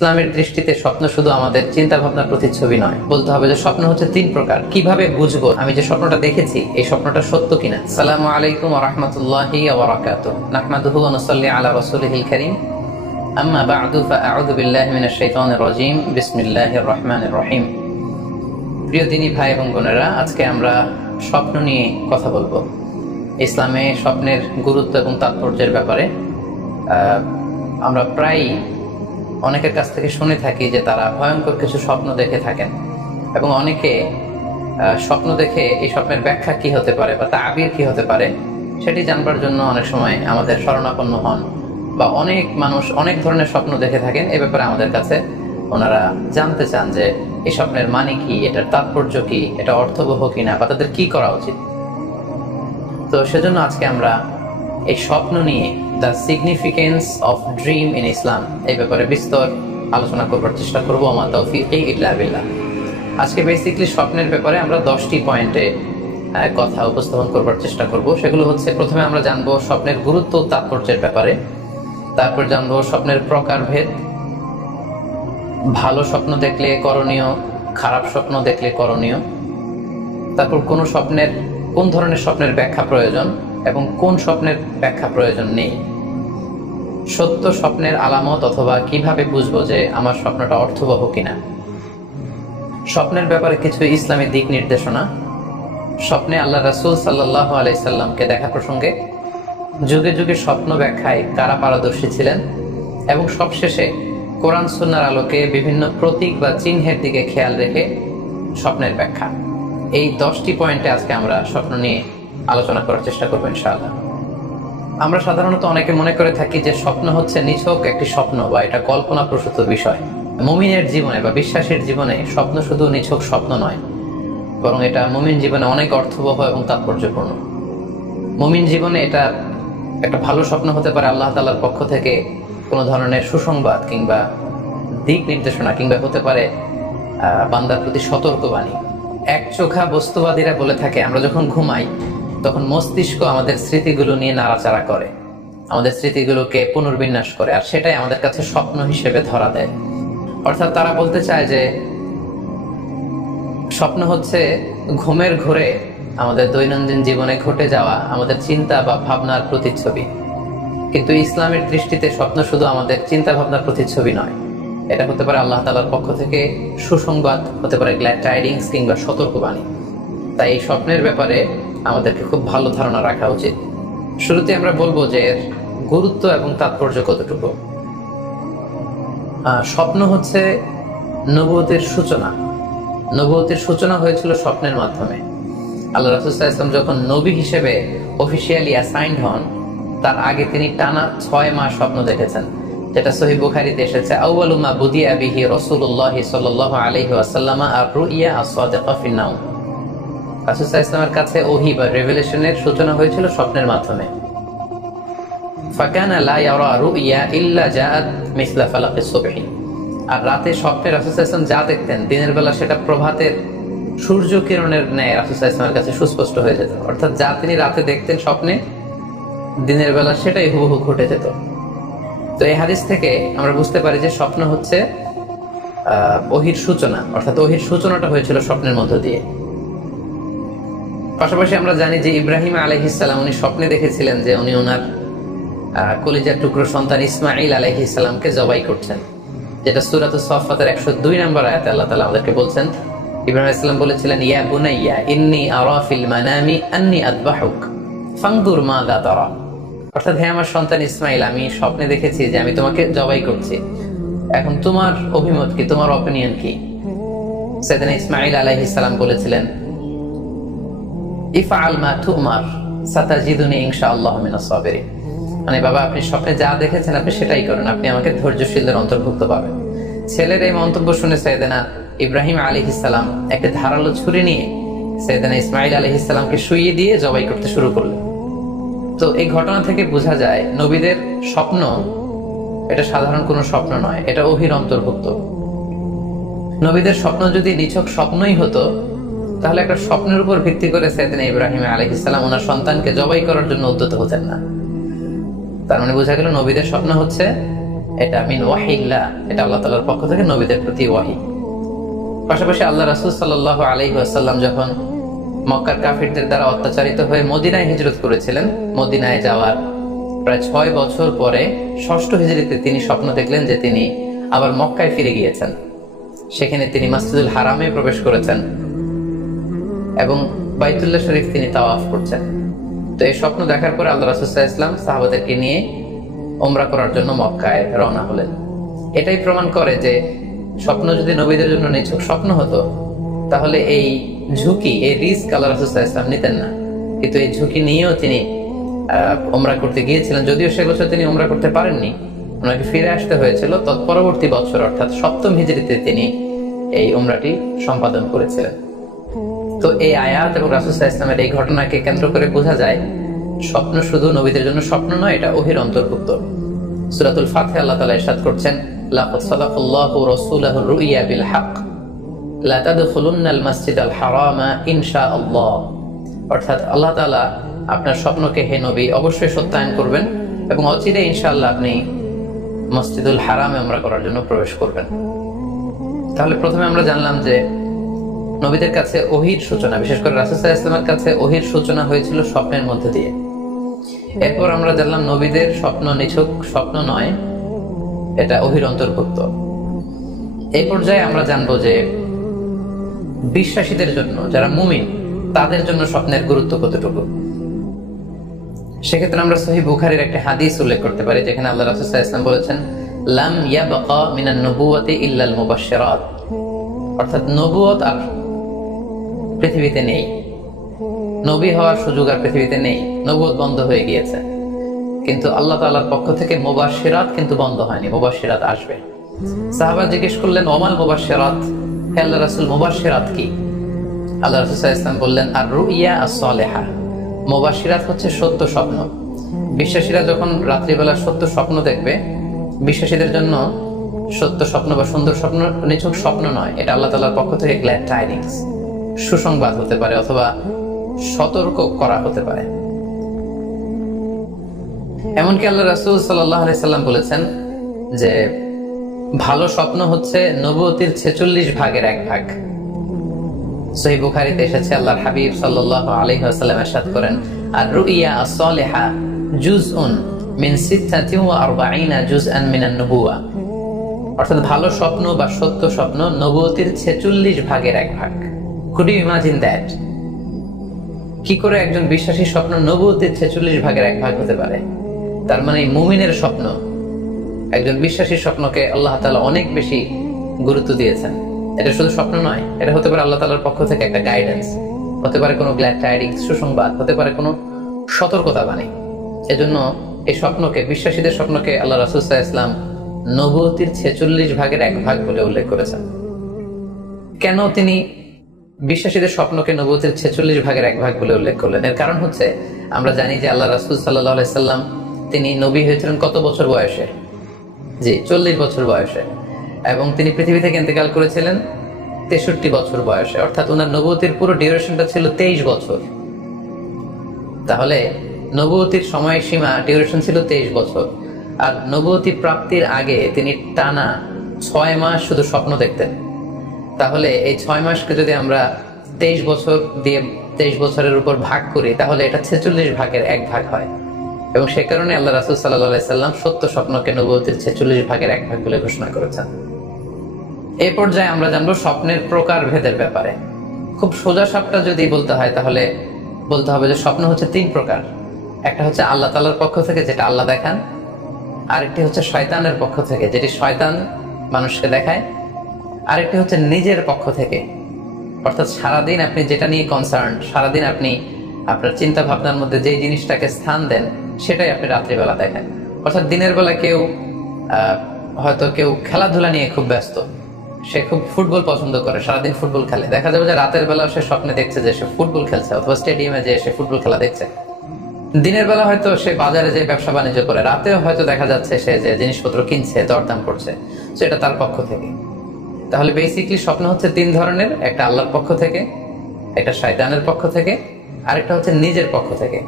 ইসলামের দৃষ্টিতে স্বপ্ন শুধু আমাদের চিন্তা ভাবনার প্রতিচ্ছবি নয়, বলতে হবে যে স্বপ্ন হচ্ছে তিন প্রকার। কিভাবে বুঝবো আমি যে স্বপ্নটা দেখেছি এই স্বপ্নটা সত্য কিনা? আসসালামু আলাইকুম ওয়া রাহমাতুল্লাহি ওয়া বারাকাতুহু। নাহমাদুহু ওয়া নুসাল্লি আলা রাসূলিহিল কারীম। আম্মা বা'দু ফাআউযু বিল্লাহি মিনাশ শাইতানির রাজীম। বিসমিল্লাহির রহমানির রহিম। প্রিয় দিনী ভাই এবং বোনেরা, আজকে আমরা স্বপ্ন নিয়ে কথা বলবো। ইসলামে স্বপ্নের গুরুত্ব এবং তাৎপর্যের ব্যাপারে আমরা প্রায় অনেকের কাছ থেকে শুনে থাকি যে তারা ভয়ঙ্কর কিছু স্বপ্ন দেখে থাকেন, এবং অনেকে স্বপ্ন দেখে এই স্বপ্নের ব্যাখ্যা কি হতে পারে বা তাবির কি হতে পারে সেটি জানবার জন্য অনেক সময় আমাদের শরণাপন্ন হন, বা অনেক মানুষ অনেক ধরনের স্বপ্ন দেখে থাকেন। এ ব্যাপারে আমাদের কাছে ওনারা জানতে চান যে এই স্বপ্নের মানে কি, এটার তাৎপর্য কি, এটা অর্থবহ কিনা, বা তাদের কি করা উচিত। তো সেজন্য আজকে আমরা এই স্বপ্ন নিয়ে the significance of dream in Islam এই ব্যাপারে বিস্তর আলোচনা করবার চেষ্টা করবো। আমা তাওফীকি ইল্লা বিল্লাহ। আজকে বেসিক্যালি স্বপ্নের ব্যাপারে আমরা 10টি পয়েন্টে কথা উপস্থাপন করবার চেষ্টা করব। সেগুলো হচ্ছে, প্রথমে আমরা জানবো স্বপ্নের গুরুত্ব ও তাৎপর্যের ব্যাপারে, তারপর জানবো স্বপ্নের প্রকারভেদ, ভালো স্বপ্ন দেখলে করণীয়, খারাপ স্বপ্ন দেখলে করণীয়, তারপর কোন ধরনের স্বপ্নের ব্যাখ্যা প্রয়োজন এবং কোন স্বপ্নের ব্যাখ্যা প্রয়োজন নেই, সত্য স্বপ্নের আলামত অথবা কিভাবে বুঝবো যে আমার স্বপ্নটা অর্থবহ কিনা, স্বপ্নের ব্যাপারে কিছু ইসলামী দিক নির্দেশনা, স্বপ্নে আল্লাহ রাসূল সাল্লাল্লাহু আলাইহি সাল্লামকে দেখা প্রসঙ্গে, যুগে যুগে স্বপ্ন ব্যাখ্যায় কারা পারদর্শী ছিলেন, এবং সবশেষে কোরআন সুন্নাহর আলোকে বিভিন্ন প্রতীক বা চিহ্নের দিকে খেয়াল রেখে স্বপ্নের ব্যাখ্যা। এই 10টি পয়েন্টে আজকে আমরা স্বপ্ন নিয়ে আলোচনা করার চেষ্টা করবো ইনশাআল্লাহ। আমরা সাধারণত অনেকে মনে করে থাকি যে স্বপ্ন হচ্ছে নিছক একটি স্বপ্ন বা এটা কল্পনা প্রসূত বিষয়। মুমিনের জীবনে বা বিশ্বাসীর জীবনে স্বপ্ন শুধু নিছক স্বপ্ন নয়, বরং এটা মুমিন জীবনে অনেক অর্থবহ এবং তাৎপর্যপূর্ণ। মুমিন জীবনে এটা একটা ভালো স্বপ্ন হতে পারে আল্লাহ তাআলার পক্ষ থেকে কোনো ধরনের সুসংবাদ কিংবা দিক নির্দেশনা, কিংবা হতে পারে বান্দার প্রতি সতর্কবাণী। একচোখা বস্তুবাদীরা বলে থাকে আমরা যখন ঘুমাই তখন মস্তিষ্ক আমাদের স্মৃতিগুলো নিয়ে নাড়াচাড়া করে, আমাদের স্মৃতিগুলোকে পুনর্বিন্যাস করে, আর সেটাই আমাদের কাছে স্বপ্ন হিসেবে ধরা দেয়। অর্থাৎ তারা বলতে চায় যে স্বপ্ন হচ্ছে ঘুমের ঘোরে আমাদের দৈনন্দিন জীবনে ঘটে যাওয়া আমাদের চিন্তা বা ভাবনার প্রতিচ্ছবি। কিন্তু ইসলামের দৃষ্টিতে স্বপ্ন শুধু আমাদের চিন্তা ভাবনার প্রতিচ্ছবি নয়, এটা হতে পারে আল্লাহ তাআলার পক্ষ থেকে সুসংবাদ, হতে পারে গ্ল্যাড টাইডিংস কিংবা সতর্কবাণী। তাই এই স্বপ্নের ব্যাপারে আমাদেরকে খুব ভালো ধারণা রাখা উচিত। শুরুতে আমরা বলবো যে এর গুরুত্ব এবং তাৎপর্য কতটুকু। স্বপ্ন হচ্ছে নবুয়তের সূচনা। নবুয়তের সূচনা হয়েছিল স্বপ্নের মাধ্যমে। আল্লাহ রাসূল সাল্লাল্লাহু আলাইহি ওয়াসাল্লাম যখন নবী হিসেবে অফিশিয়ালি অ্যাসাইন্ড হন, তার আগে তিনি টানা 6 মাস স্বপ্ন দেখেছেন, যেটা সহিহ বুখারীতে এসেছে। আউয়ালু মা বুদিআ বিহি রাসূলুল্লাহ সাল্লাল্লাহু আলাইহি ওয়াসাল্লাম আর-রুইয়া আস-সাদিকা ফিন-নাওম। রাসূল সাল্লাল্লাহু আলাইহি ওয়াসাল্লামের কাছে ওহী বা রেভেলেশনের সূচনা হয়েছিল স্বপ্নের মাধ্যমে। ফাকানা লা ইয়ারা রুইয়া ইল্লা জাআত মিসলা ফালাকিস সুবহি। আর রাতে স্বপ্নে রাসূল সাল্লাল্লাহু আলাইহি ওয়াসাল্লাম যা দেখতেন, দিনের বেলা সেটা প্রভাতের সূর্য কিরণের ন্যায় রাসূল সাল্লাল্লাহু আলাইহি ওয়াসাল্লামের কাছে সুস্পষ্ট হয়ে যেত। অর্থাৎ যা তিনি রাতে দেখতেন স্বপ্নে, দিনের বেলা সেটাই হুবহু ঘটে যেত। তো এই হাদিস থেকে আমরা বুঝতে পারি যে স্বপ্ন হচ্ছে ওহীর সূচনা, অর্থাৎ ওহীর সূচনাটা হয়েছিল স্বপ্নের মধ্য দিয়ে। পাশাপাশি আমরা জানি যে ইব্রাহিম আলাইহিস সালাম উনি স্বপ্নে দেখেছিলেন যে উনি ওনার কলিজার টুকরো সন্তান ইসমাঈল আলাইহিস সালামকে জবাই করছেন, যেটা সূরাতুস সাফফাতের 102 নম্বর আয়াতে আল্লাহ তাআলা আমাদেরকে বলছেন। ইব্রাহিম আলাইহিস সালাম বলেছিলেন, ইয়া বুনাইয়া ইন্নী আরা ফিল মানামি আন্নী আযবাহুক ফানজুর মাযা তারা। অর্থাৎ, হে আমার সন্তান ইসমাইল, আমি স্বপ্নে দেখেছি যে আমি তোমাকে জবাই করছি, এখন তোমার অভিমত কি, তোমার অপিনিয়ন কি? সাইয়েদনা ইসমাঈল আলাইহিস সালাম বলেছিলেন, ইফআল মা তুমার সাতাজিদুনি ইনশাআল্লাহু মিনাস সাবিরিন। মানে বাবা, আপনি স্বপ্নে যা দেখেছেন আপনি সেটাই করেন, আপনি আমাকে ধৈর্যশীলদের অন্তর্ভুক্ত পাবেন। ছেলের এই মন্তব্য শুনে সাইয়েদনা ইব্রাহিম আলাইহিস সালাম একটা ধারালো ছুরি নিয়ে সাইয়েদনা ইসমাঈল আলাইহিস সালামকে শুইয়ে দিয়ে জবাই করতে শুরু করলেন। তো এই ঘটনা থেকে বোঝা যায় নবীদের স্বপ্ন এটা সাধারণ কোনো স্বপ্ন নয়, এটা ওহীর অন্তর্ভুক্ত। নবীদের স্বপ্ন যদি নিছক স্বপ্নই হতো, তাহলে একটা স্বপ্নের উপর ভিত্তি করে সাইয়েদনা ইব্রাহিম আলাইহিস সালাম ওনার সন্তানকে জবাই করার জন্য উদ্যত হতেন না। তার মানে বোঝা গেল নবীদের স্বপ্ন হচ্ছে এটা মিন ওয়াহিল্লাহ, এটা আল্লাহ তাআলার পক্ষ থেকে নবীদের প্রতি ওয়াহি। পাশাপাশি আল্লাহ রাসূল সাল্লাল্লাহু আলাইহি ওয়াসাল্লাম যখন মক্কার কাফিরদের দ্বারা অত্যাচারিত হয়ে মদিনায় হিজরত করেছিলেন, মদিনায় যাওয়ার প্রায় 6 বছর পরে 6ষ্ঠ হিজরিতে তিনি স্বপ্ন দেখলেন যে তিনি আবার মক্কায় ফিরে গিয়েছেন। সেখানে তিনি মসজিদুল হারামে প্রবেশ করেছেন এবং বাইতুল্লাহ শরীফ তিনি তাওয়াফ করছেন। তো এই স্বপ্ন দেখার পরে আল্লাহ রাসূল সাল্লাল্লাহু আলাইহি ওয়াসাল্লাম সাহাবাদেরকে নিয়ে উমরা করার জন্য মক্কায় রওনা হলেন। এটাই প্রমাণ করে যে স্বপ্ন যদি নবীদের জন্য নিছক স্বপ্ন হতো, তাহলে এই ঝুঁকি, এই রিস্ক আল্লাহ রাসূল সাল্লাল্লাহু আলাইহি ওয়াসাল্লাম নিতেন না। কিন্তু এই ঝুঁকি নিয়েও তিনি উমরা করতে গিয়েছিলেন, যদিও সে বছর তিনি উমরা করতে পারেননি, ওনাকে ফিরে আসতে হয়েছিল। তৎপরবর্তী বছর অর্থাৎ 7ম হিজরিতে তিনি এই উমরাটি সম্পাদন করেছিলেন। তো এই আয়াত এবং রাসূল সাল্লাল্লাহু আলাইহি ওয়াসাল্লামের এই ঘটনাকে কেন্দ্র করে বোঝা যায় স্বপ্ন শুধু নবীদের জন্য স্বপ্ন নয়, এটা ওহীর অন্তর্ভুক্ত। সূরাতুল ফাতহে আল্লাহ তাআলা ইরশাদ করছেন, লাকাদ সাদাকাল্লাহু রাসূলাহুর রুইয়া বিল হক লা তাদখুলুন্নাল মাসজিদাল হারামা ইনশাআল্লাহ। অর্থাৎ আল্লাহ তাআলা আপনার স্বপ্নকে হে নবী অবশ্যই সত্যায়ন করবেন এবং অচিরে ইনশাআল্লাহ আপনি মসজিদুল হারামে উমরা করার জন্য প্রবেশ করবেন। তাহলে প্রথমে আমরা জানলাম যে নবীদের কাছে ওহীর সূচনা, বিশেষ করে রাসূল সাল্লাল্লাহু আলাইহি ওয়াসাল্লামের কাছে ওহীর সূচনা হয়েছিল স্বপ্নের মধ্যে দিয়ে। এরপর আমরা জানলাম নবীদের স্বপ্ন নিছক স্বপ্ন নয়, এটা ওহীর অন্তর্ভুক্ত। এই পর্যায়ে আমরা জানবো যে বিশ্বাসীদের জন্য, যারা মুমিন, তাদের জন্য স্বপ্নের গুরুত্ব কতটুকু। সেক্ষেত্রে আমরা সহিহ বুখারীর একটা হাদিস উল্লেখ করতে পারি, যেখানে আল্লাহ রাসূল সাল্লাল্লাহু আলাইহি ওয়াসাল্লাম বলেছেন, লাম ইয়াবকা মিনান নুবুওয়াতি ইল্লাল মুবাশশিরাত। অর্থাৎ নবুয়ত আর পৃথিবীতে নেই, নবী হওয়ার সুযোগ আর পৃথিবীতে নেই, নবুয়ত বন্ধ হয়ে গিয়েছে। কিন্তু আল্লাহ তাআলার পক্ষ থেকে মুবাশশিরাত কিন্তু বন্ধ হয়নি, মুবাশশিরাত আসবে। সাহাবা জিজ্ঞেস করলেন, ওমাল মুবাশশিরাত, হে আল্লাহর রাসূল মুবাশশিরাত কি? আল্লাহ রাসূল সাল্লাল্লাহু আলাইহি ওয়াসাল্লাম বললেন, আর রুইয়া আস-সালিহা। মুবাশশিরাত হচ্ছে সত্য স্বপ্ন। বিশ্বাসীরা যখন রাত্রিবেলা সত্য স্বপ্ন দেখবে, বিশ্বাসীদের জন্য সত্য স্বপ্ন বা সুন্দর স্বপ্ন নিছক স্বপ্ন নয়, এটা আল্লাহ তাআলার পক্ষ থেকে গ্ল্যাড টাইডিংস, সুসংবাদ হতে পারে অথবা সতর্ক করা হতে পারে। এমনকি আল্লাহ রাসূল সাল্লাল্লাহু আলাইহি সাল্লাম বলেছেন যে ভালো স্বপ্ন হচ্ছে নবুয়তির 46 ভাগের 1 ভাগ। সহিহ বুখারীতে এসেছে, আল্লাহর হাবিব সাল্লাল্লাহু আলাইহি ওয়াসাল্লাম ইরশাদ করেন, আর রুইয়া আস-সালিহা জুজউন মিন 46 জুজআন মিনান নুবুওয়া। অর্থাৎ ভালো স্বপ্ন বা সত্য স্বপ্ন নবুয়তির 46 ভাগের 1 ভাগ। Could you imagine that? কি করে একজন বিশ্বাসী স্বপ্ন নবুয়তির 46 ভাগের 1 ভাগ হতে পারে? তার মানে মুমিনের স্বপ্ন, একজন বিশ্বাসীর স্বপ্নকে আল্লাহ তাআলা অনেক বেশি গুরুত্ব দিয়েছেন। এটা শুধু স্বপ্ন নয়, এটা হতে পারে আল্লাহ তাআলার পক্ষ থেকে একটা গাইডেন্স, হতে পারে কোনো গ্ল্যাড টাইডিংস, সুসংবাদ, হতে পারে কোনো সতর্কতা বাণী। এজন্য এই স্বপ্নকে, বিশ্বাসীদের স্বপ্নকে আল্লাহ রাসূল সাল্লাল্লাহু আলাইহি ওয়াসাল্লাম নবুয়তির 46 ভাগের 1 ভাগ বলে উল্লেখ করেছেন। কেন তিনি বিশ্বাসীদের স্বপ্নকে নবুয়তির 46 ভাগের 1 ভাগ বলে উল্লেখ করলেন? এর কারণ হচ্ছে, আমরা জানি যে আল্লাহ রাসূল সাল্লাল্লাহু আলাইহি সাল্লাম তিনি নবী হয়েছিলেন কত বছর বয়সে? জি, 40 বছর বয়সে। এবং তিনি পৃথিবী থেকে ইন্তেকাল করেছিলেন 63 বছর বয়সে। অর্থাৎ ওনার নবুয়তির পুরো ডিউরেশনটা ছিল 23 বছর। তাহলে নবুয়তির সময়সীমা ডিউরেশন ছিল 23 বছর। আর নবুয়তি প্রাপ্তির আগে তিনি টানা 6 মাস শুধু স্বপ্ন দেখতেন। তাহলে এই 6 মাসকে যদি আমরা 23 বছর দিয়ে 23 বছরের উপর ভাগ করি, তাহলে এটা 46 ভাগের 1 ভাগ হয়। এবং সে কারণে আল্লাহ রাসূল সাল্লাল্লাহু আলাইহি সাল্লাম সত্য স্বপ্নকে নবুয়তির 46 ভাগের 1 ভাগ বলে ঘোষণা করেছেন। এই পর্যায়ে আমরা জানবো স্বপ্নের প্রকার ভেদের ব্যাপারে। খুব সোজা সাপটা যদি বলতে হয়, তাহলে বলতে হবে যে স্বপ্ন হচ্ছে 3 প্রকার। একটা হচ্ছে আল্লাহ তাআলার পক্ষ থেকে, যেটা আল্লাহ দেখান। আরেকটি হচ্ছে শয়তানের পক্ষ থেকে, যেটি শয়তান মানুষকে দেখায়। আরেকটি হচ্ছে নিজের পক্ষ থেকে, অর্থাৎ সারাদিন আপনি যেটা নিয়ে কনসার্ন, সারাদিন আপনি আপনার চিন্তা ভাবনার মধ্যে যে জিনিসটাকে স্থান দেন, সেটাই আপনি রাত্রিবেলা দেখেন। অর্থাৎ দিনের বেলা হয়তো কেউ খেলাধুলা নিয়ে খুব ব্যস্ত, সে খুব ফুটবল পছন্দ করে, সারাদিন ফুটবল খেলে। দেখা যাবে যে রাতের বেলা সে স্বপ্নে দেখছে যে সে ফুটবল খেলছে, অথবা স্টেডিয়ামে যে সে ফুটবল খেলা দেখছে। দিনের বেলা হয়তো সে বাজারে যে ব্যবসা বাণিজ্য করে, রাতেও হয়তো দেখা যাচ্ছে সে যে জিনিসপত্র কিনছে, দরদাম করছে। এটা তার পক্ষ থেকে। তাহলে বেসিকলি স্বপ্ন হচ্ছে 3 ধরনের, একটা আল্লাহর পক্ষ থেকে, একটা শয়তানের পক্ষ থেকে, আরেকটা হচ্ছে নিজের পক্ষ থেকে,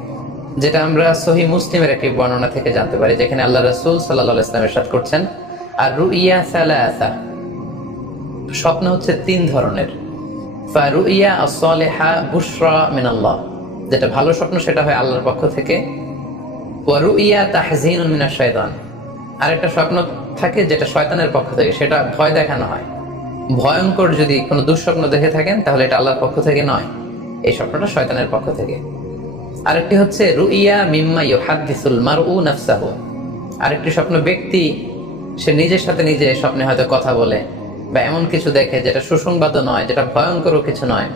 যেটা আমরা সহিহ মুসলিমের একটি বর্ণনা থেকে জানতে পারি, যেখানে আল্লাহ রাসূল সাল্লাল্লাহু আলাইহি ওয়াসাল্লাম ইরশাদ করছেন, আর রুইয়া সালাসা, স্বপ্ন হচ্ছে 3 ধরনের। ফারুইয়া as-সালিহা বুশরা মিনাল্লাহ, যেটা ভালো স্বপ্ন সেটা হয় আল্লাহর পক্ষ থেকে। ওয়া রুইয়া তাহজিনুন মিনাশ শাইতান, আরেকটা স্বপ্ন থাকে যেটা শয়তানের পক্ষ থেকে, সেটা ভয় দেখানো হয়। ভয়ঙ্কর যদি কোনো দুঃস্বপ্ন দেখে থাকেন তাহলে এটা আল্লাহর পক্ষ থেকে নয়, এই স্বপ্নটা শয়তানের পক্ষ থেকে। আরেকটি হচ্ছে রুইয়া মিম্মা ইউহাদ্দিসুল মারউ নাফসাহু, আরেকটি স্বপ্ন ব্যক্তি সে নিজের সাথে নিজে স্বপ্নে হয়তো কথা বলে বা এমন কিছু দেখে যেটা সুসংবাদও নয়, যেটা ভয়ঙ্করও কিছু নয়,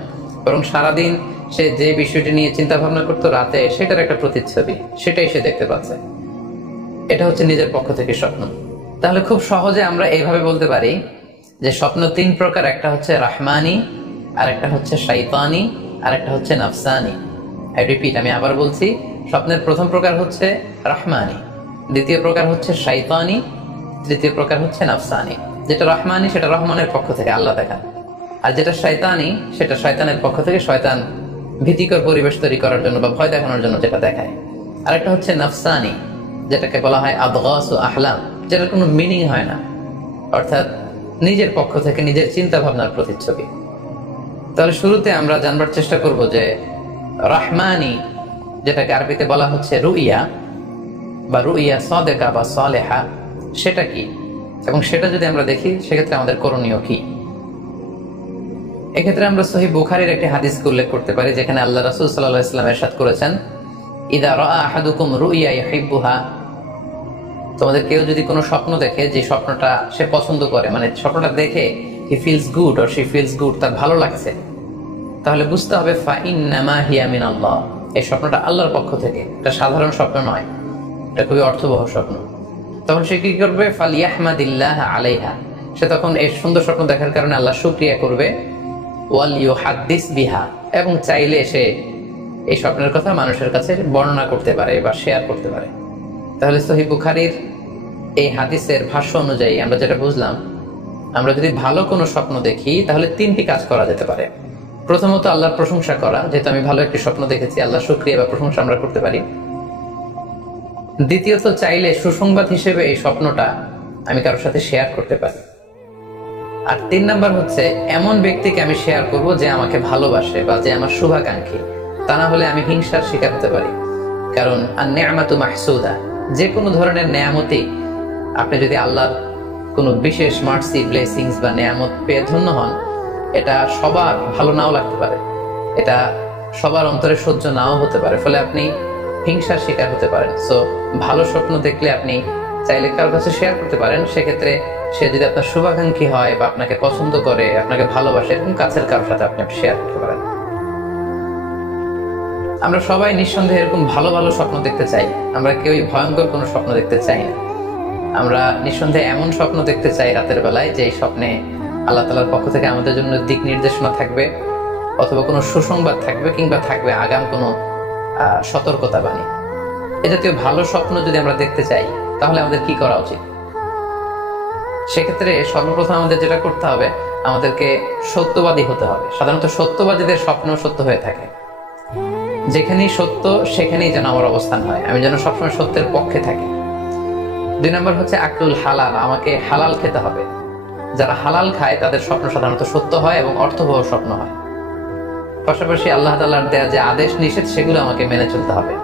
বরং সারাদিন সে যে বিষয়টি নিয়ে চিন্তা ভাবনা করতো রাতে সেটার একটা প্রতিচ্ছবি, সেটাই সে দেখতে পাচ্ছে। এটা হচ্ছে নিজের পক্ষ থেকে স্বপ্ন। তাহলে খুব সহজে আমরা এইভাবে বলতে পারি যে স্বপ্ন 3 প্রকার, একটা হচ্ছে রাহমানি, আর একটা হচ্ছে শাইতানি, আর একটা হচ্ছে নাফসানি। আই রিপিট, আমি আবার বলছি, স্বপ্নের প্রথম প্রকার হচ্ছে রাহমানি, দ্বিতীয় প্রকার হচ্ছে শাইতানি, তৃতীয় প্রকার হচ্ছে নাফসানি। যেটা রহমানি সেটা রহমানের পক্ষ থেকে আল্লাহ দেখান, আর যেটা শয়তানি সেটা শয়তানের পক্ষ থেকে, শয়তান ভীতিকর পরিবেশ তৈরি করার জন্য বা ভয় দেখানোর জন্য যেটা দেখায়। আরেকটা হচ্ছে নাফসানি, যেটাকে বলা হয় আদগাস ও আহলাম, যেটার কোনো মিনিং হয় না, অর্থাৎ নিজের পক্ষ থেকে নিজের চিন্তা ভাবনার প্রতিচ্ছবি। তাহলে শুরুতে আমরা জানবার চেষ্টা করব যে রহমানি, যেটাকে আরবিতে বলা হচ্ছে রুইয়া বা রুইয়া সাদেকা বা সালেহা, সেটা কি, এবং সেটা যদি আমরা দেখি সেক্ষেত্রে আমাদের করণীয় কি। এক্ষেত্রে আমরা সহিহ বুখারীর একটি হাদিসকে উল্লেখ করতে পারি, যেখানে আল্লাহ রাসূল সাল্লাল্লাহু আলাইহি ওয়াসাল্লাম ইরশাদ করেছেন, ইযা রাআ আহাদুকুম রুইয়া ইউহিব্বুহা, তোমাদের কেউ যদি কোনো স্বপ্ন দেখে যে স্বপ্নটা সে পছন্দ করে, মানে স্বপ্নটা দেখে he feels good or she feels good, তার ভালো লাগছে, তাহলে বুঝতে হবে ফা ইন্নামা হিয়া মিনাল্লাহ, এই স্বপ্নটা আল্লাহর পক্ষ থেকে, এটা সাধারণ স্বপ্ন নয়, এটা খুবই অর্থবহ স্বপ্ন। তখন সে কি করবে? ফালিয়াহমাদিল্লাহ আলাইহা, সে তখন এই সুন্দর স্বপ্ন দেখার কারণে আল্লাহ শুকরিয়া করবে। ওয়াল ইউহাদ্দিস বিহা, এবং চাইলে সে এই স্বপ্নের কথা মানুষের কাছে বর্ণনা করতে পারে বা শেয়ার করতে পারে। তাহলে সহিহ বুখারীর এই হাদিসের ভাষ্য অনুযায়ী আমরা যেটা বুঝলাম, আমরা যদি ভালো কোনো স্বপ্ন দেখি তাহলে 3টি কাজ করা যেতে পারে। প্রথমত আল্লাহর প্রশংসা করা, যেহেতু আমি ভালো একটি স্বপ্ন দেখেছি, আল্লাহ শুকরিয়া বা প্রশংসা আমরা করতে পারি। দ্বিতীয়ত চাইলে সুসংবাদ হিসেবে এই স্বপ্নটা আমি কারোর সাথে শেয়ার করতে পারি। আর 3 নাম্বার হচ্ছে এমন ব্যক্তিকে আমি শেয়ার করব যে আমাকে ভালোবাসে বা যে আমার শুভাকাঙ্ক্ষী, তা না হলে আমি হিংসার শিকার হতে পারি। কারণ আন-নি'মাতু মাহসুদা, যে কোনো ধরনের নেয়ামতই, আপনি যদি আল্লাহর কোনো বিশেষ মার্সি, ব্লেসিংস বা নেয়ামত পেয়ে ধন্য হন, এটা সবার ভালো নাও লাগতে পারে, এটা সবার অন্তরে সহ্য নাও হতে পারে, ফলে আপনি হিংসার শিকার হতে পারেন। সো ভালো স্বপ্ন দেখলে আপনি চাইলে কারোর কাছে শেয়ার করতে পারেন, সেক্ষেত্রে সে যদি আপনার শুভাকাঙ্ক্ষী হয় বা আপনাকে পছন্দ করে, আপনাকে ভালোবাসে, এরকম কাছের কারোর সাথে আপনি শেয়ার করতে পারেন। আমরা সবাই নিঃসন্দেহে এরকম ভালো ভালো স্বপ্ন দেখতে চাই, আমরা কেউই ভয়ঙ্কর কোনো স্বপ্ন দেখতে চাই না। আমরা নিঃসন্দেহে এমন স্বপ্ন দেখতে চাই রাতের বেলায় যে স্বপ্নে আল্লাহ তাআলার পক্ষ থেকে আমাদের জন্য দিক নির্দেশনা থাকবে, অথবা কোনো সুসংবাদ থাকবে, কিংবা থাকবে আগাম কোনো সতর্কতা বাণী। এ জাতীয় ভালো স্বপ্ন যদি আমরা দেখতে চাই তাহলে আমাদের কি করা উচিত? সেক্ষেত্রে সর্বপ্রথম আমাদের যেটা করতে হবে, আমাদেরকে সত্যবাদী হতে হবে। সাধারণত সত্যবাদীদের স্বপ্ন সত্য হয়ে থাকে। যেখানেই সত্য সেখানেই যেন আমার অবস্থান হয়, আমি যেন সবসময় সত্যের পক্ষে থাকি। 2 নম্বর হচ্ছে আকলুল হালাল, আমাকে হালাল খেতে হবে। যারা হালাল খায় তাদের স্বপ্ন সাধারণত সত্য হয় এবং অর্থবহ স্বপ্ন হয়। পাশাপাশি আল্লাহ তাআলার দেয়া যে আদেশ নিষেধ সেগুলো আমাকে মেনে চলতে হবে।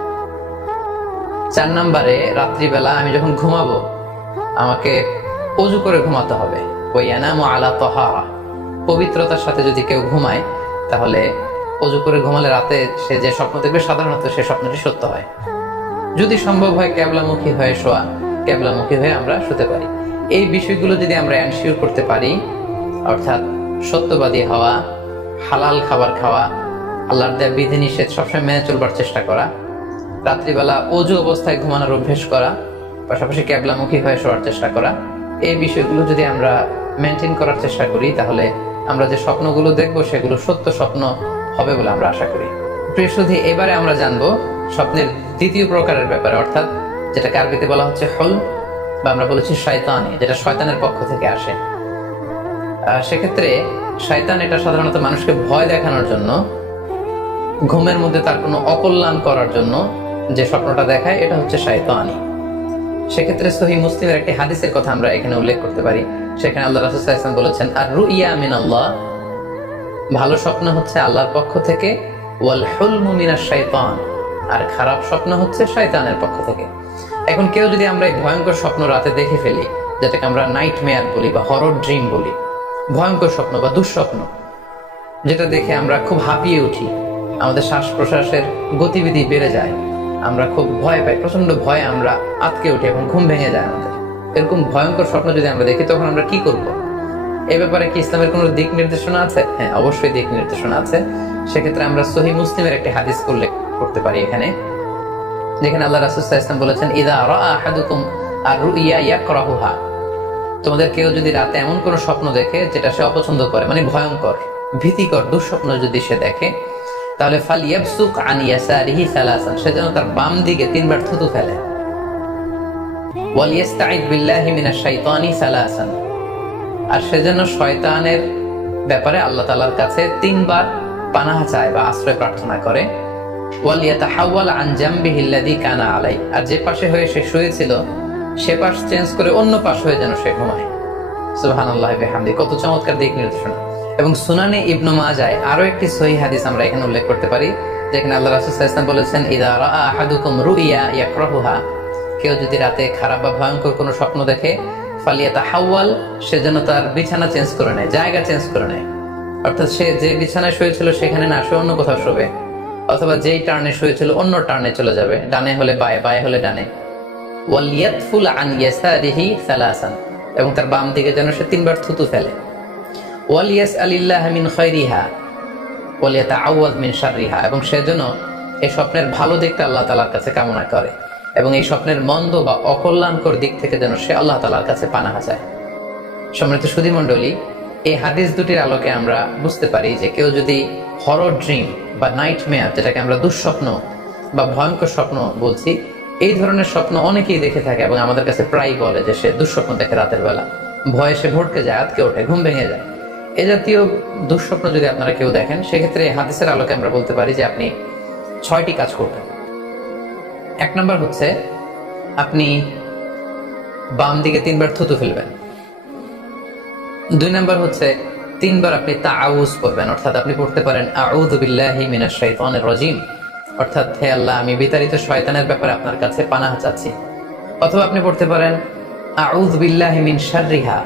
4 নম্বরে রাত্রিবেলা আমি যখন ঘুমাবো আমাকে ওযু করে ঘুমাতে হবে। ওয়ায়ানামু আলা তাহারা, পবিত্রতার সাথে যদি কেউ ঘুমায় তাহলে ওযু করে ঘুমালে রাতে সে যে স্বপ্ন দেখবে সাধারণত সে স্বপ্নটি সত্য হয়। যদি সম্ভব হয় কেবলামুখী হয়ে শোয়া, কেবলামুখী হয়ে আমরা শুতে পারি। এই বিষয়গুলো যদি আমরা এনশিওর করতে পারি, অর্থাৎ সত্যবাদী হওয়া, হালাল খাবার খাওয়া, আল্লাহর দেয়া বিধিনিষেধ সবসময় মেনে চলবার চেষ্টা করা, রাত্রিবেলা ওযু অবস্থায় ঘুমানোর অভ্যেস করা, পাশাপাশি কেবলামুখী হয়ে শোয়ার চেষ্টা করা, এই বিষয়গুলো যদি আমরা মেনটেন করার চেষ্টা করি তাহলে আমরা যে স্বপ্নগুলো দেখবো সেগুলো সত্য স্বপ্ন হবে বলে আমরা আশা করি। প্রিয় সুধী, এবারে আমরা জানবো স্বপ্নের দ্বিতীয় প্রকারের ব্যাপারে, অর্থাৎ যেটাকে আরবিতে বলা হচ্ছে হলম, বা আমরা বলেছি শয়তানি, যেটা শয়তানের পক্ষ থেকে আসে। সেক্ষেত্রে শয়তান এটা সাধারণত মানুষকে ভয় দেখানোর জন্য, ঘুমের মধ্যে তার কোনো অকল্যাণ করার জন্য যে স্বপ্নটা দেখায়, এটা হচ্ছে শয়তানি। সেক্ষেত্রে সহিহ মুসলিমের একটি হাদিসের কথা আমরা এখানে উল্লেখ করতে পারি। সেখানে আল্লাহ রাসূল সাল্লাল্লাহু আলাইহি ওয়াসাল্লাম বলেছেন, আর রুইয়া মিনাল্লাহ, ভালো স্বপ্ন হচ্ছে আল্লাহর পক্ষ থেকে, ওয়াল হুলমু মিনাশ শাইতান, আর খারাপ স্বপ্ন হচ্ছে শয়তানের পক্ষ থেকে। এখন কেউ যদি আমরা এই ভয়ঙ্কর স্বপ্ন রাতে দেখে ফেলি, যেটাকে আমরা নাইটমেয়ার বলি বা হরর ড্রিম বলি, ভয়ঙ্কর স্বপ্ন বা দুঃস্বপ্ন, যেটা দেখে আমরা খুব হাঁপিয়ে উঠি, আমাদের শ্বাস প্রশ্বাসের গতিবিধি বেড়ে যায়, আমরা খুব ভয় পাই, প্রচন্ড ভয়ে আমরা আটকে উঠি এবং ঘুম ভেঙে যায় আমাদের, এরকম ভয়ঙ্কর স্বপ্ন যদি আমরা দেখি তখন আমরা কি করব? এ ব্যাপারে কি ইসলামের কোনো দিক নির্দেশনা আছে? হ্যাঁ, অবশ্যই দিক নির্দেশনা আছে। সেক্ষেত্রে আমরা সহিহ মুসলিমের একটি হাদিস উল্লেখ করতে পারি এখানে, যেখানে আল্লাহ রাসূল সাল্লাল্লাহু আলাইহি ওয়াসাল্লাম বলেছেন, ইযা রাআ আহাদুকুম আর-রুইয়া ইয়াকরাহুহা, তোমাদের কেউ যদি রাতে এমন কোন স্বপ্ন দেখে যেটা সে অপছন্দ করে, মানে ভয়ঙ্কর ভীতিকর দুঃস্বপ্ন যদি সে দেখে, তাহলে ফালইয়াবসুক আন ইয়াসারিহি সালাসান, সে যেন তার বাম দিকে 3 বার থুতু ফেলে। ওয়ালিয়াস্তাঈদ বিল্লাহি মিনাশ শাইতানি সালাসান, আর সে যেন শয়তানের ব্যাপারে আল্লাহ তাআলার কাছে 3 বার পানাহ চায় বা আশ্রয় প্রার্থনা করে। ওয়ালিয়াতাহাওয়াল আন জামবিহি আল্লাযী কানা আলাই, আর যে পাশে হয়ে সে শুয়েছিল সে পাশ চেঞ্জ করে অন্য পাশ হয়ে যেন সে ঘুমায়। সুবহানাল্লাহি ওয়া বিহামদিহি, কত চমৎকার দিক নির্দেশনা। এবং সুনানে ইবনে মাজায় আরো একটি সহিহ হাদিস আমরা এখানে উল্লেখ করতে পারি, যেখানে আল্লাহ রাসূল সাল্লাল্লাহু আলাইহি ওয়াসাল্লাম বলেছেন, ইযা রাআ আহাদুকুম রুইয়া ইয়াকরাহুহা, কেউ যদি রাতে খারাপ বা ভয়ঙ্কর কোনো স্বপ্ন দেখে, ফালিয়াতাহাওয়াল, সে যেন তার বিছানা চেঞ্জ করে নেয়, জায়গা চেঞ্জ করে নেয়, অর্থাৎ সে যে বিছানায় শুয়েছিল সেখানে না শুয়ে অন্য কোথাও শোবে, অথবা যেই টার্নে শুয়েছিল অন্য টার্নে চলে যাবে, ডানে হলে বায়ে, বায়ে হলে ডানে। ওয়ালিয়াতফুল আন ইয়াসারিহি সালাসান, এবং তার বাম দিকে যেন সে 3 বার থুতু ফেলে। ওয়ালিয়াসআলিল্লাহ মিন খায়রিহা ওয়ালিয়াতাআওয়ায মিন শাররিহা, এবং সে যেন এই স্বপ্নের ভালো দিকটা আল্লাহ তাআলার কাছে কামনা করে, এবং এই স্বপ্নের মন্দ বা অকল্যাণকর দিক থেকে যেন সে আল্লাহ তাআলার কাছে পানাহ চায়। সম্মানিত সুধী মণ্ডলী, এই হাদিস দুটির আলোকে আমরা বুঝতে পারি যে কেউ যদি হরর ড্রিম বা নাইটমেয়ার, যেটাকে আমরা দুঃস্বপ্ন বা ভয়ঙ্কর স্বপ্ন বলছি, এই ধরনের স্বপ্ন অনেকেই দেখে থাকে এবং আমাদের কাছে প্রায় বলে যে সে দুঃস্বপ্ন দেখে রাতের বেলা, ভয়ে সে ভড়কে যায়, আটকে ওঠে, ঘুম ভেঙে যায়। এ জাতীয় দুঃস্বপ্ন যদি আপনারা কেউ দেখেন, সেক্ষেত্রে এই হাদিসের আলোকে আমরা বলতে পারি যে আপনি 6টি কাজ করবেন। 1 নম্বর হচ্ছে আপনি বাম দিকে 3 বার থুতু ফেলবেন। 2 নম্বর হচ্ছে 3 বার আপনি তাআউয পড়বেন, অর্থাৎ আপনি পড়তে পারেন আউযু বিল্লাহি মিনাশ শাইতানির রাজীম, অর্থাৎ হে আল্লাহ, আমি বিতাড়িত শয়তানের ব্যাপারে আপনার কাছে পানাহ চাচ্ছি। অথবা আপনি পড়তে পারেন আউযু বিল্লাহি মিন শাররিহা,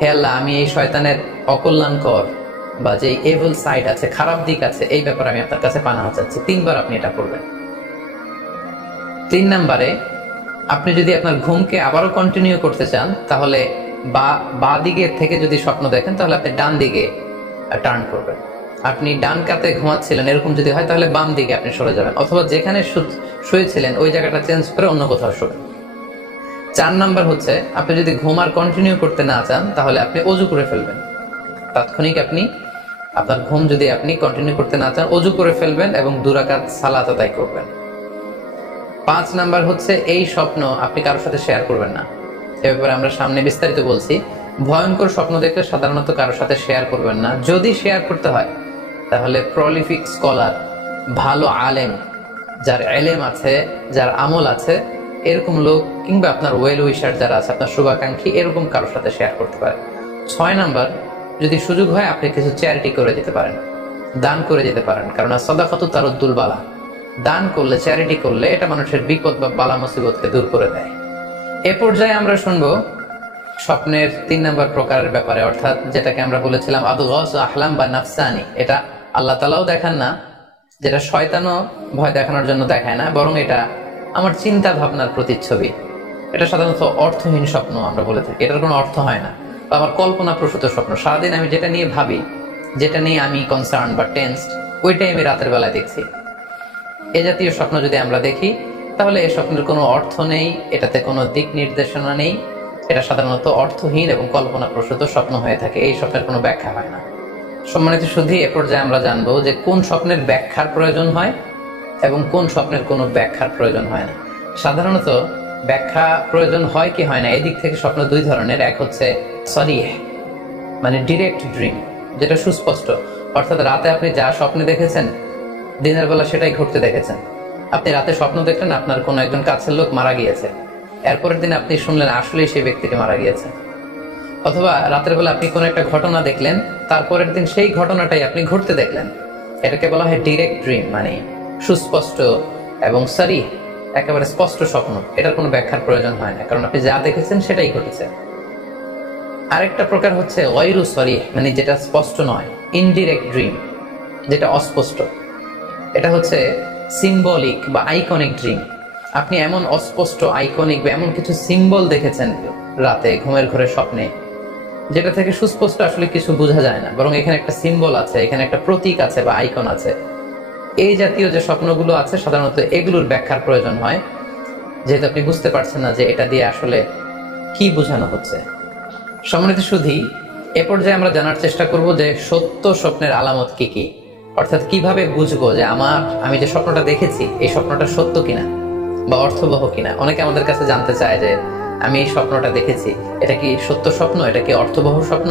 হে আল্লাহ, আমি এই শয়তানের অকল্যাণকর বা যে এভিল সাইড আছে, খারাপ দিক আছে, এই ব্যাপারে আমি আপনার কাছে পানাহ চাচ্ছি। 3 বার আপনি এটা করবেন। 3 নম্বরে আপনি যদি আপনার ঘুমকে আবারও কন্টিনিউ করতে চান, তাহলে বা দিকে থেকে যদি স্বপ্ন দেখেন, তাহলে আপনি ডান দিকে টার্ন করবেন। আপনি ডান কাতে ঘুমাচ্ছিলেন এরকম যদি হয়, তাহলে বাম দিকে আপনি সরে যাবেন, অথবা যেখানে শুয়েছিলেন ওই জায়গাটা চেঞ্জ করে অন্য কোথাও শোবেন। 4 নম্বর হচ্ছে আপনি যদি ঘুম আর কন্টিনিউ করতে না চান, তাহলে আপনি ওযু করে ফেলবেন। তাৎক্ষণিক আপনি আপনার ঘুম যদি আপনি কন্টিনিউ করতে না চান, ওযু করে ফেলবেন এবং 2 রাকাত সালাত আদায় করবেন। 5 নাম্বার হচ্ছে এই স্বপ্ন আপনি কারোর সাথে শেয়ার করবেন না। এ ব্যাপারে আমরা সামনে বিস্তারিত বলছি। ভয়ঙ্কর স্বপ্ন দেখলে সাধারণত কারোর সাথে শেয়ার করবেন না। যদি শেয়ার করতে হয় তাহলে প্রলিফিক স্কলার, ভালো আলেম, যার এলেম আছে, যার আমল আছে, এরকম লোক, কিংবা আপনার ওয়েল উইশার যারা আছে, আপনার শুভাকাঙ্ক্ষী, এরকম কারোর সাথে শেয়ার করতে পারেন। 6 নাম্বার, যদি সুযোগ হয় আপনি কিছু চ্যারিটি করে দিতে পারেন, দান করে দিতে পারেন, কারণ সাদাকাতু তারুদ্দুল বালা, দান করলে, চ্যারিটি করলে এটা মানুষের বিপদ বা বালা মুসিবতকে দূর করে দেয়। এ পর্যায়ে আমরা শুনবো স্বপ্নের 3 নম্বর প্রকারের ব্যাপারে, অর্থাৎ যেটাকে আমরা বলেছিলাম আদগাস আহলাম বা নাফসানি। এটা আল্লাহ তাআলাও দেখান না, যেটা শয়তানও ভয় দেখানোর জন্য দেখায় না, বরং এটা আমার চিন্তা ভাবনার প্রতিচ্ছবি। এটা সাধারণত অর্থহীন স্বপ্ন আমরা বলে থাকি, এটার কোনো অর্থ হয় না, বা আমার কল্পনা প্রসূত স্বপ্ন। সারাদিন আমি যেটা নিয়ে ভাবি, যেটা নিয়ে আমি কনসার্ন বা টেন্সড, ওইটাই আমি রাতের বেলায় দেখছি। এ জাতীয় স্বপ্ন যদি আমরা দেখি, তাহলে এই স্বপ্নের কোনো অর্থ নেই, এটাতে কোনো দিক নির্দেশনা নেই, এটা সাধারণত অর্থহীন এবং কল্পনা প্রসূত স্বপ্ন হয়ে থাকে। এই স্বপ্নের কোনো ব্যাখ্যা হয় না। সম্মানিত সুধী, এ পর্যায়ে আমরা জানবো যে কোন স্বপ্নের ব্যাখ্যার প্রয়োজন হয় এবং কোন স্বপ্নের কোনো ব্যাখ্যার প্রয়োজন হয় না। সাধারণত ব্যাখ্যা প্রয়োজন হয় কি হয় না, এদিক থেকে স্বপ্ন 2 ধরনের। এক হচ্ছে সরিহ, মানে ডিরেক্ট ড্রিম, যেটা সুস্পষ্ট, অর্থাৎ রাতে আপনি যা স্বপ্নে দেখেছেন দিনের বেলা সেটাই ঘটতে দেখেছেন। আপনি রাতে স্বপ্ন দেখলেন আপনার কোনো একজন কাছের লোক মারা গিয়েছে, এরপরের দিন আপনি শুনলেন আসলেই সেই ব্যক্তিটি মারা গিয়েছে। অথবা রাতের বেলা আপনি কোনো একটা ঘটনা দেখলেন, তারপরের দিন সেই ঘটনাটাই আপনি ঘটতে দেখলেন। এটাকে বলা হয় ডিরেক্ট ড্রিম, মানে সুস্পষ্ট এবং সারি, একেবারে স্পষ্ট স্বপ্ন। এটার কোনো ব্যাখ্যার প্রয়োজন হয় না, কারণ আপনি যা দেখেছেন সেটাই ঘটেছে। আরেকটা প্রকার হচ্ছে গয়রু সরিহ, মানে যেটা স্পষ্ট নয়, ইনডিরেক্ট ড্রিম, যেটা অস্পষ্ট। এটা হচ্ছে সিম্বলিক বা আইকনিক ড্রিম। আপনি এমন অস্পষ্ট আইকনিক বা এমন কিছু সিম্বল দেখেছেন রাতে ঘুমের ঘরে স্বপ্নে, যেটা থেকে সুস্পষ্ট আসলে কিছু বোঝা যায় না, বরং এখানে একটা সিম্বল আছে, এখানে একটা প্রতীক আছে বা আইকন আছে। এই জাতীয় যে স্বপ্নগুলো আছে সাধারণত এগুলোর ব্যাখ্যার প্রয়োজন হয়, যেহেতু আপনি বুঝতে পারছেন না যে এটা দিয়ে আসলে কি বোঝানো হচ্ছে। সম্মানিত সুধী, এ পর্যায়ে আমরা জানার চেষ্টা করব যে সত্য স্বপ্নের আলামত কি কি, অর্থাৎ কিভাবে বুঝবো যে আমি যে স্বপ্নটা দেখেছি এই স্বপ্নটা সত্য কিনা বা অর্থবহ কিনা। অনেকে আমাদের কাছে জানতে চায় যে আমি এই স্বপ্নটা দেখেছি, এটা কি সত্য স্বপ্ন, এটা কি অর্থবহ স্বপ্ন,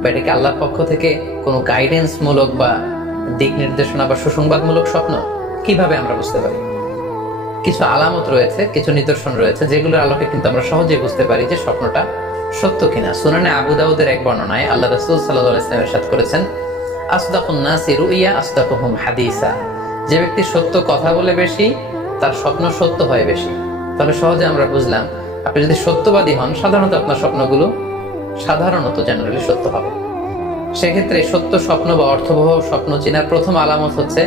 বা এটা কি আল্লাহর পক্ষ থেকে কোনো গাইডেন্স মূলক বা দিক নির্দেশনা বা সুসংবাদমূলক স্বপ্ন। কিভাবে আমরা বুঝতে পারি? কিছু আলামত রয়েছে, কিছু নিদর্শন রয়েছে, যেগুলোর আলোকে কিন্তু আমরা সহজেই বুঝতে পারি যে স্বপ্নটা সত্য কিনা। সুনানে আবু দাউদের এক বর্ণনায় আল্লাহ রাসূল সাল্লাল্লাহু আলাইহি ওয়াসাল্লাম ইরশাদ করেছেন, আসদাকুন নাসি রুইয়া আসদাকুহুম হাদিসা। যে ব্যক্তি সত্য কথা বলে বেশি, তার স্বপ্ন সত্য হয় বেশি। তাহলে সহজে আমরা বুঝলাম, আপনি যদি সত্যবাদী হন, সাধারণত আপনার স্বপ্নগুলো জেনারেলি সত্য হবে। সেক্ষেত্রে সত্য স্বপ্ন বা অর্থবহ স্বপ্ন চেনার প্রথম আলামত হচ্ছে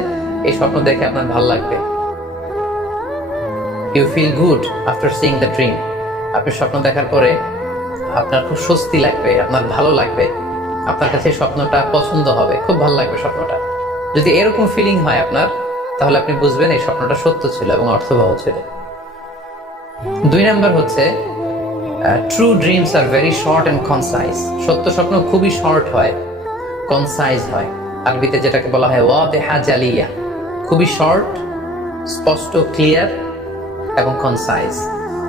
এই স্বপ্ন দেখে আপনার ভালো লাগবে। You feel good after seeing the dream. আপনি স্বপ্ন দেখার পরে আপনার খুব স্বস্তি লাগবে, আপনার ভালো লাগবে, আপনার কাছে স্বপ্নটা পছন্দ হবে, খুব ভালো লাগবে স্বপ্নটা। যদি এরকম ফিলিং হয় আপনার, তাহলে আপনি বুঝবেন এই স্বপ্নটা সত্য ছিল এবং অর্থবহ ছিল। 2 নাম্বার হচ্ছে true dreams are very short and concise. সত্য স্বপ্ন খুবই শর্ট হয়, কনসাইজ হয়। আরবিতে যেটাকে বলা হয় ওয়াদিহা জালিয়া, খুবই শর্ট, স্পষ্ট, ক্লিয়ার এবং কনসাইজ।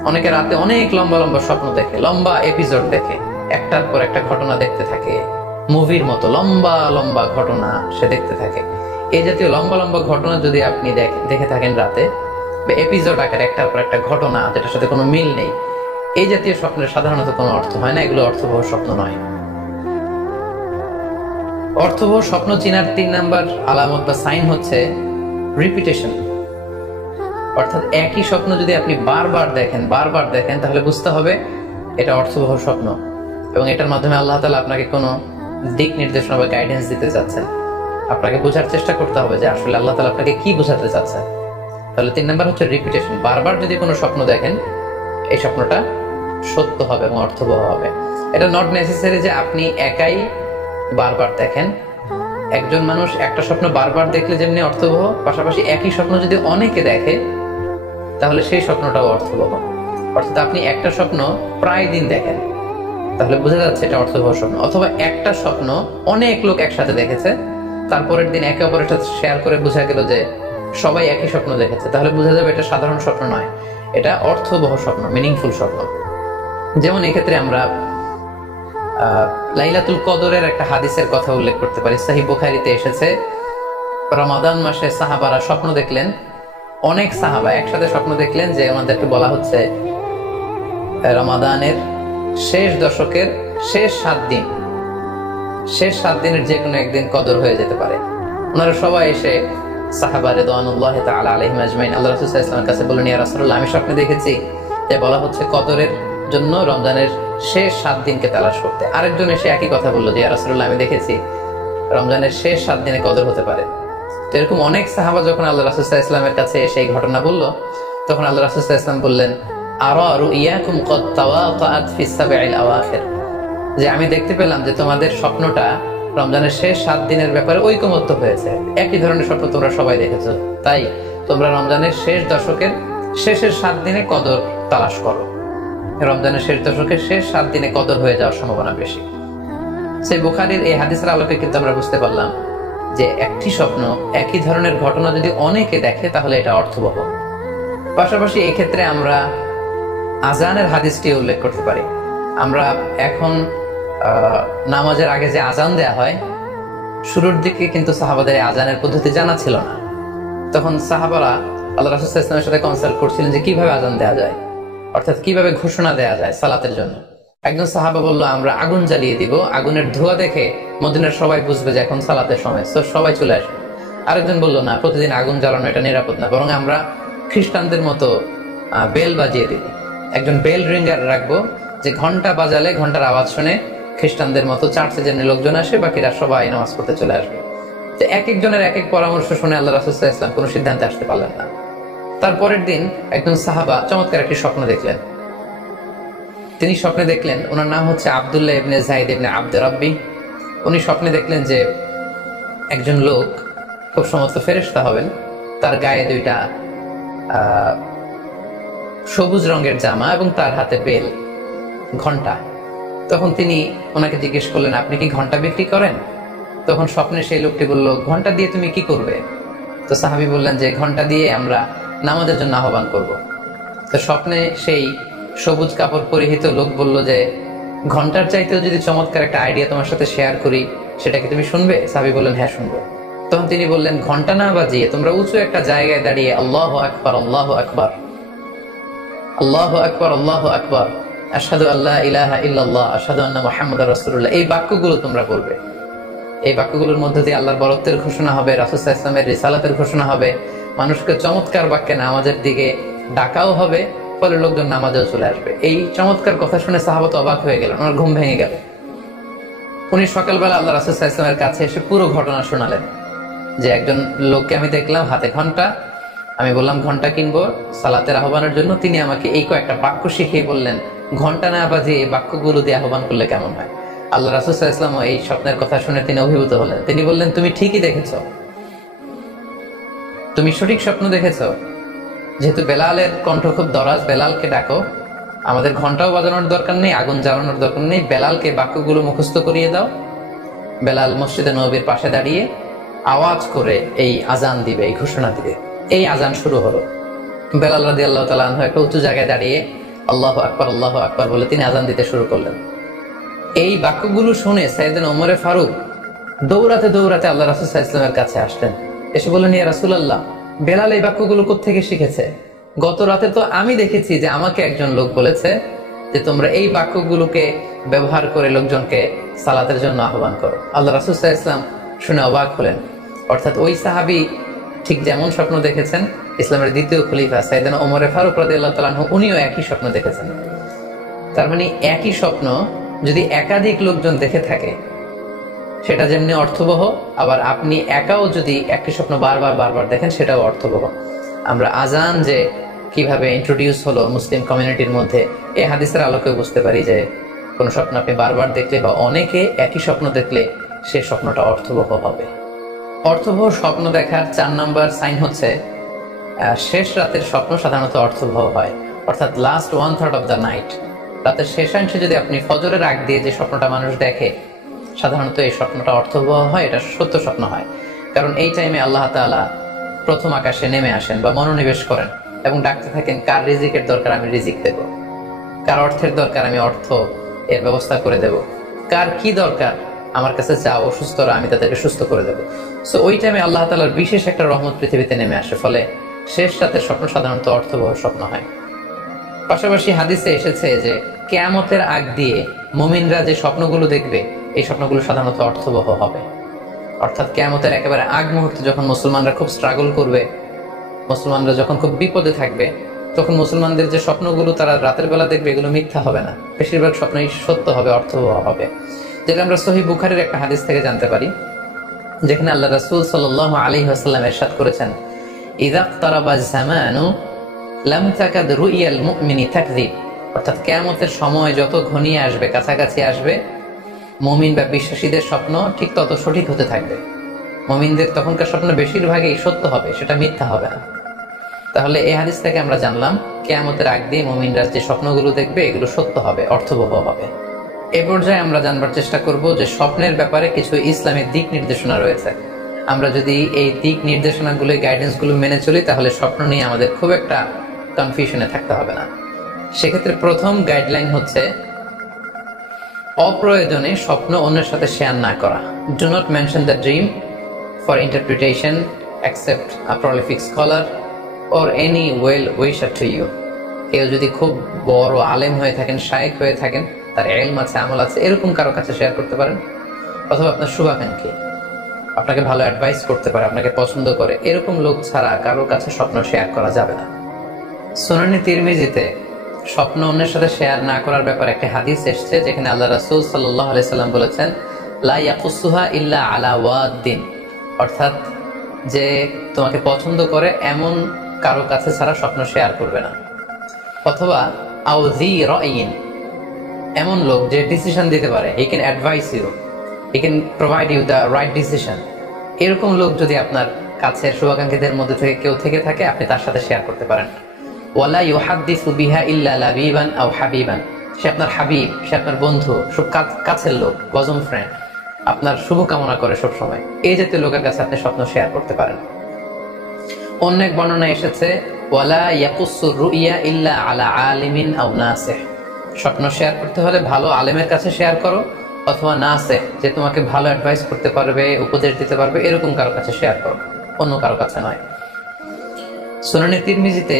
অনেকে রাতে অনেক লম্বা লম্বা স্বপ্ন দেখে, লম্বা এপিসোড দেখে, একটার পর একটা ঘটনা দেখতে থাকে, মুভির মতো লম্বা লম্বা ঘটনা সে দেখতে থাকে। এই জাতীয় লম্বা লম্বা ঘটনা যদি আপনি দেখে থাকেন রাতে, বা এপিসোড আকারে একটার পর একটা ঘটনা যেটার সাথে কোনো মিল নেই, এই জাতীয় স্বপ্নের সাধারণত কোনো অর্থ হয় না, এগুলো অর্থবহ স্বপ্ন নয়। অর্থবহ স্বপ্ন চিনার 3 নাম্বার আলামত বা সাইন হচ্ছে রিপিটেশন। অর্থাৎ একই স্বপ্ন যদি আপনি বারবার দেখেন তাহলে বুঝতে হবে এটা অর্থবহ স্বপ্ন, এবং এটার মাধ্যমে আল্লাহ তাআলা আপনাকে কোনো দিক নির্দেশনা বা গাইডেন্স দিতে চাচ্ছেন। আপনাকে বোঝার চেষ্টা করতে হবে যে আসলে আল্লাহ তাআলা আপনাকে কি বোঝাতে চাচ্ছেন। তাহলে 3 নাম্বার হচ্ছে রিপিটেশন। বারবার যদি কোনো স্বপ্ন দেখেন, এই স্বপ্নটা সত্য হবে এবং অর্থবহ হবে। এটা নট নেসেসারি যে আপনি একাই বারবার দেখেন। একজন মানুষ একটা স্বপ্ন বারবার দেখলে যেমনি অর্থবহ, পাশাপাশি একই স্বপ্ন যদি অনেকে দেখে তাহলে সেই স্বপ্নটাও অর্থবহ। অর্থাৎ আপনি একটা স্বপ্ন প্রায় দিন দেখেন, তাহলে বোঝা যাচ্ছে এটা অর্থবহ স্বপ্ন। অথবা একটা স্বপ্ন অনেক লোক একসাথে দেখেছে, তারপরের দিন একে অপরের সাথে শেয়ার করে বোঝা গেল যে সবাই একই স্বপ্ন দেখেছে, তাহলে বোঝা যাবে এটা সাধারণ স্বপ্ন নয়, এটা অর্থবহ স্বপ্ন, মিনিংফুল স্বপ্ন। যেমন এক্ষেত্রে আমরা লাইলাতুল কদরের একটা হাদিসের কথা উল্লেখ করতে পারি। সহিহ বুখারীতে এসেছে, রমাদান মাসে সাহাবারা স্বপ্ন দেখলেন, অনেক সাহাবা একসাথে স্বপ্ন দেখলেন যে আমাদেরকে বলা হচ্ছে রমাদানের শেষ দশকের শেষ 7 দিনের যে কোনো একদিন কদর হয়ে যেতে পারে। ওনারা সবাই এসে সাহাবা রিদওয়ানুল্লাহি তাআলা আলাইহিম আজমাইন আল্লাহ রাসূল সাল্লাল্লাহু আলাইহি ওয়াসাল্লামের কাছে বললেন, ইয়া রাসূলুল্লাহ, আমি স্বপ্নে দেখেছি যে বলা হচ্ছে কদরের জন্য রমজানের শেষ 7 দিনকে তালাশ করতে। আরেকজন এসে একই কথা বললো যে ইয়া রাসূলুল্লাহ, আমি দেখেছি রমজানের শেষ 7 দিনে কদর হতে পারে। তো এরকম অনেক সাহাবা যখন আল্লাহ রাসূল সাল্লাল্লাহু আলাইহি ওয়াসাল্লামের কাছে সেই ঘটনা বলল, তখন আল্লাহ রাসূল সাল্লাল্লাহু আলাইহি ওয়াসাল্লাম বললেন, আরা রুইয়াকুম ক্বাদ তাওয়াতাআত ফিস সাবঈল আওয়াখির, যে আমি দেখতে পেলাম যে তোমাদের স্বপ্নটা রমজানের শেষ 7 দিনের ব্যাপারে ঐকমত্য হয়েছে। একই ধরনের স্বপ্ন তোমরা সবাই দেখেছো, তাই তোমরা রমজানের শেষ দশকের শেষের 7 দিনে কদর তালাশ করো। রমজানের শেষ দশকের শেষ 7 দিনে কদর হয়ে যাওয়ার সম্ভাবনা বেশি। সেই বুখারীর এই হাদিসের আলোকে কিন্তু আমরা বুঝতে পারলাম যে একটি স্বপ্ন, একই ধরনের ঘটনা যদি অনেকে দেখে তাহলে এটা অর্থবহ। পাশাপাশি এক্ষেত্রে আমরা আজানের হাদিসটি উল্লেখ করতে পারি। আমরা এখন নামাজের আগে যে আজান দেয়া হয়, শুরুর দিকে কিন্তু সাহাবাদের আজানের পদ্ধতি জানা ছিল না। তখন সাহাবারা আল্লাহ রাসূল সাল্লাল্লাহু আলাইহি ওয়াসাল্লামের সাথে কনসাল্ট করছিলেন যে কিভাবে আজান দেয়া যায়। অর্থাৎ কিভাবে ঘোষণা দেয়া যায় সালাতের জন্য। একজন সাহাবা বলল, আমরা আগুন জ্বালিয়ে দিব, আগুনের ধোঁয়া দেখে মদিনার সবাই বুঝবে যে এখন সালাতের সময়, তো সবাই চলে আসবে। আরেকজন বলল, না, প্রতিদিন আগুন জ্বালানো এটা নিরাপদ না, বরং আমরা খ্রিস্টানদের মতো বেল বাজিয়ে দিব। একজন বেল রিঙ্গার রাখবো, যে ঘন্টা বাজালে ঘন্টার আওয়াজ শুনে খ্রিস্টানদের মতো চার্চে যেমনি লোকজন আসে, বাকিরা সবাই নামাজ পড়তে চলে আসবে। তো এক একজনের এক এক পরামর্শ শুনে আল্লাহ রাসূল সাল্লাল্লাহু আলাইহি ওয়াসাল্লাম কোনো সিদ্ধান্তে আসতে পারলেন না। তারপরের দিন একজন সাহাবা চমৎকার একটি স্বপ্ন দেখলেন। তিনি স্বপ্নে দেখলেন, ওনার নাম হচ্ছে আব্দুল্লাহ ইবনে যায়েদ ইবনে আব্দ রাব্বি। উনি স্বপ্নে দেখলেন যে একজন লোক, খুব সম্ভবত ফেরেশতা হবেন, তার গায়ে দুইটা সবুজ রঙের জামা এবং তার হাতে বেল, ঘন্টা। তখন তিনি ওনাকে জিজ্ঞেস করলেন, আপনি কি ঘন্টা বিক্রি করেন? তখন স্বপ্নে সেই লোকটি বলল, ঘন্টা দিয়ে তুমি কি করবে? তো সাহাবী বললেন যে ঘন্টা দিয়ে আমরা নামাজের জন্য আহ্বান করব। তো স্বপ্নে সেই সবুজ কাপড় পরিহিত লোক বলল যে ঘন্টার চাইতেও যদি চমৎকার একটা আইডিয়া তোমার সাথে শেয়ার করি, সেটা কি তুমি শুনবে? সাহাবী বললেন, হ্যাঁ শুনবো। তখন তিনি বললেন, ঘন্টা না বাজিয়ে তোমরা উঁচু একটা জায়গায় দাঁড়িয়ে আল্লাহু আকবার, আল্লাহু আকবার, আল্লাহু আকবার, আল্লাহু আকবার, আশহাদু আল্লা ইলাহা ইল্লাল্লাহ, আশহাদু আন্না মুহাম্মাদুর রাসূলুল্লাহ, এই বাক্যগুলো তোমরা বলবে। এই বাক্যগুলোর মধ্যে দিয়ে আল্লাহর বরত্বের ঘোষণা হবে, রাসূল সাল্লাল্লাহু আলাইহি ওয়াসাল্লামের রিসালাতের ঘোষণা হবে, মানুষকে চমৎকার বাক্যে নামাজের দিকে ডাকাও হবে, ফলে লোকজন নামাজেও চলে আসবে। এই চমৎকার কথা শুনে সাহাবা তো অবাক হয়ে গেলেন, ওনার ঘুম ভেঙে গেল। উনি সকালবেলা আল্লাহ রাসূল সাল্লাল্লাহু আলাইহি ওয়াসাল্লামের কাছে এসে পুরো ঘটনা শোনালেন, যে একজন লোককে আমি দেখলাম হাতে ঘন্টা, আমি বললাম ঘন্টা কিনবো সালাতের আহ্বানের জন্য, তিনি আমাকে এই কয়েকটা বাক্য শিখিয়ে বললেন, ঘন্টা না বাজিয়ে এই বাক্যগুলো দিয়ে আহ্বান করলে কেমন হয়। আল্লাহ রাসূল সাল্লাল্লাহু আলাইহি ওয়াসাল্লাম এই স্বপ্নের কথা শুনে তিনি অভিভূত হলেন। তিনি বললেন, তুমি ঠিকই দেখেছ, তুমি সঠিক স্বপ্ন দেখেছ। যেহেতু বেলালের কণ্ঠ খুব দরাজ, বেলালকে ডাকো, আমাদের ঘন্টাও বাজানোর দরকার নেই, আগুন জ্বালানোর দরকার নেই, বেলালকে বাক্যগুলো মুখস্থ করিয়ে দাও। বেলাল মসজিদে নববীর পাশে দাঁড়িয়ে আওয়াজ করে এই আজান দিবে, এই ঘোষণা দিবে। এই আজান শুরু হলো। বেলাল রাদিয়াল্লাহু তাআলা আনহু একটা উঁচু জায়গায় দাঁড়িয়ে আল্লাহু আকবার, আল্লাহু আকবার বলে তিনি আজান দিতে শুরু করলেন। এই বাক্যগুলো শুনে সাইয়েদনা ওমর ফারুক দৌড়াতে দৌড়াতে আল্লাহ রাসূল সাল্লাল্লাহু আলাইহি ওয়াসাল্লামের কাছে আসলেন। এসে বললেন, ইয়া রাসূলুল্লাহ, বেলাল এই বাক্যগুলো কোত্থেকে শিখেছে? গত রাতে তো আমি দেখেছি যে আমাকে একজন লোক বলেছে যে তোমরা এই বাক্যগুলোকে ব্যবহার করে লোকজনকে সালাতের জন্য আহ্বান করো। আল্লাহ রাসূল সাল্লাল্লাহু আলাইহি ওয়াসাল্লাম শুনে অবাক হলেন। অর্থাৎ ওই সাহাবী ঠিক যেমন স্বপ্ন দেখেছেন, ইসলামের দ্বিতীয় খলিফা সাইয়েদনা ওমর ফারুক রাদিয়াল্লাহু তাআলা আনহু উনিও একই স্বপ্ন দেখেছেন। তার মানে একই স্বপ্ন যদি একাধিক লোকজন দেখে থাকে, সেটা যেমনি অর্থবহ, আবার আপনি একাও যদি একই স্বপ্ন বারবার বারবার দেখেন, সেটাও অর্থবহ। আমরা আজান যে কিভাবে ইন্ট্রোডিউস হলো মুসলিম কমিউনিটির মধ্যে, এই হাদিসের আলোকে বুঝতে পারি যে কোন স্বপ্ন আপনি বারবার দেখলে বা অনেকে একই স্বপ্ন দেখলে সে স্বপ্নটা অর্থবহ হবে। অর্থবহ স্বপ্ন দেখার 4 নম্বর সাইন হচ্ছে শেষ রাতের স্বপ্ন সাধারণত অর্থবহ হয়, অর্থাৎ লাস্ট 1/3 অফ দ্য নাইট, রাতের শেষাংশে যদি আপনি ফজরের আগ দিয়ে যে স্বপ্নটা মানুষ দেখে, সাধারণত এই স্বপ্নটা অর্থবহ হয়, এটা সত্য স্বপ্ন হয়। কারণ এই টাইমে আল্লাহ তাআলা প্রথম আকাশে নেমে আসেন বা মনোনিবেশ করেন এবং ডাকতে থাকেন, কার রিজিকের দরকার আমি রিজিক দেব, কার অর্থের দরকার আমি অর্থ এর ব্যবস্থা করে দেব, কার কি দরকার আমার কাছে যাও, অসুস্থরা আমি তাদেরকে সুস্থ করে দেবো। সো ওই টাইমে আল্লাহ তাআলার বিশেষ একটা রহমত পৃথিবীতে নেমে আসে, ফলে শেষ রাতের স্বপ্ন সাধারণত অর্থবহ স্বপ্ন হয়। পাশাপাশি হাদিসে এসেছে যে কিয়ামতের আগ দিয়ে মুমিনরা যে স্বপ্নগুলো দেখবে, এই স্বপ্নগুলো সাধারণত অর্থবহ হবে। অর্থাৎ কিয়ামতের একেবারে আগ মুহূর্তে যখন মুসলমানরা খুব স্ট্রাগল করবে, মুসলমানরা যখন খুব বিপদে থাকবে, তখন মুসলমানদের যে স্বপ্নগুলো তারা রাতের বেলা দেখবে, এগুলো মিথ্যা হবে না, বেশিরভাগ স্বপ্নই সত্য হবে, অর্থবহ হবে। যেটা আমরা সহিহ বুখারীর একটা হাদিস থেকে জানতে পারি, যেখানে আল্লাহ রাসূল সাল্লাল্লাহু আলাইহি ওয়াসাল্লাম ইরশাদ করেছেন, ইযা ইকতারাবা যামানু লাম তাকাদ রুইয়াল মুমিনি তাকযিব, অর্থাৎ কিয়ামতের সময় যত ঘনিয়ে আসবে, কাছাকাছি আসবে, মুমিন বা বিশ্বাসীদের স্বপ্ন ঠিক তত সঠিক হতে থাকবে। মুমিনদের তখনকার স্বপ্ন বেশিরভাগই সত্য হবে, সেটা মিথ্যা হবে না। তাহলে এই হাদিস থেকে আমরা জানলাম কিয়ামতের আগ দিয়ে মুমিনরা যে স্বপ্নগুলো দেখবে, এগুলো সত্য হবে, অর্থবহ হবে। এ পর্যায়ে আমরা জানবার চেষ্টা করব যে স্বপ্নের ব্যাপারে কিছু ইসলামিক দিক নির্দেশনা রয়েছে। আমরা যদি এই দিক নির্দেশনাগুলো, গাইডেন্সগুলো মেনে চলি, তাহলে স্বপ্ন নিয়ে আমাদের খুব একটা কনফিউশনে থাকতে হবে না। সেক্ষেত্রে প্রথম গাইডলাইন হচ্ছে অপ্রয়োজনে স্বপ্ন অন্যের সাথে শেয়ার না করা। Do not mention the dream for interpretation except a prolific scholar or any well wisher to you. কেউ যদি খুব বড় আলেম হয়ে থাকেন, শায়েখ হয়ে থাকেন, তার ইলম আছে, আমল আছে, এরকম কারো কাছে শেয়ার করতে পারেন। অথবা আপনার শুভাকাঙ্ক্ষী আপনাকে ভালো অ্যাডভাইস করতে পারে, আপনাকে পছন্দ করে, এরকম লোক ছাড়া কারোর কাছে স্বপ্ন শেয়ার করা যাবে না। সুনানে তিরমিজিতে স্বপ্ন অন্যের সাথে শেয়ার না করার ব্যাপারে একটা হাদিস এসছে, যেখানে আল্লাহ রাসূল সাল্লাল্লাহু আলাইহি সাল্লাম বলেছেন, লা ইয়াকুসুহা ইল্লা আলা ওয়াদ্দিন, অর্থাৎ যে তোমাকে পছন্দ করে এমন কারো কাছে ছাড়া স্বপ্ন শেয়ার করবে না। অথবা আও যী রাইন, এমন লোক যে ডিসিশন দিতে পারে, he can advise you, he can provide you the right decision, এরকম লোক যদি আপনার কাছের শুভাকাঙ্ক্ষীদের মধ্যে থেকে কেউ থেকে থাকে, আপনি তার সাথে শেয়ার করতে পারেন। ওয়ালা ইউহাদ্দিসু বিহা ইল্লা লাবিবান আও হাবিবান, সে আপনার হাবিব, সে আপনার বন্ধু, খুব কাছের লোক, বজম ফ্রেন্ড, আপনার শুভকামনা করে সব সময়, এই জাতীয় লোকের কাছে আপনি স্বপ্ন শেয়ার করতে পারেন। অন্য এক বর্ণনায় এসেছে, ওয়ালা ইয়াকুসুর রুইয়া ইল্লা আলা আলিমিন আও নাসিহ, স্বপ্ন শেয়ার করতে হলে ভালো আলেমের কাছে শেয়ার করো, অথবা নাসিহ, যে তোমাকে ভালো অ্যাডভাইস করতে পারবে, উপদেশ দিতে পারবে, এরকম কারো কাছে শেয়ার করো, অন্য কারো কাছে নয়। সুনানে তিরমিজিতে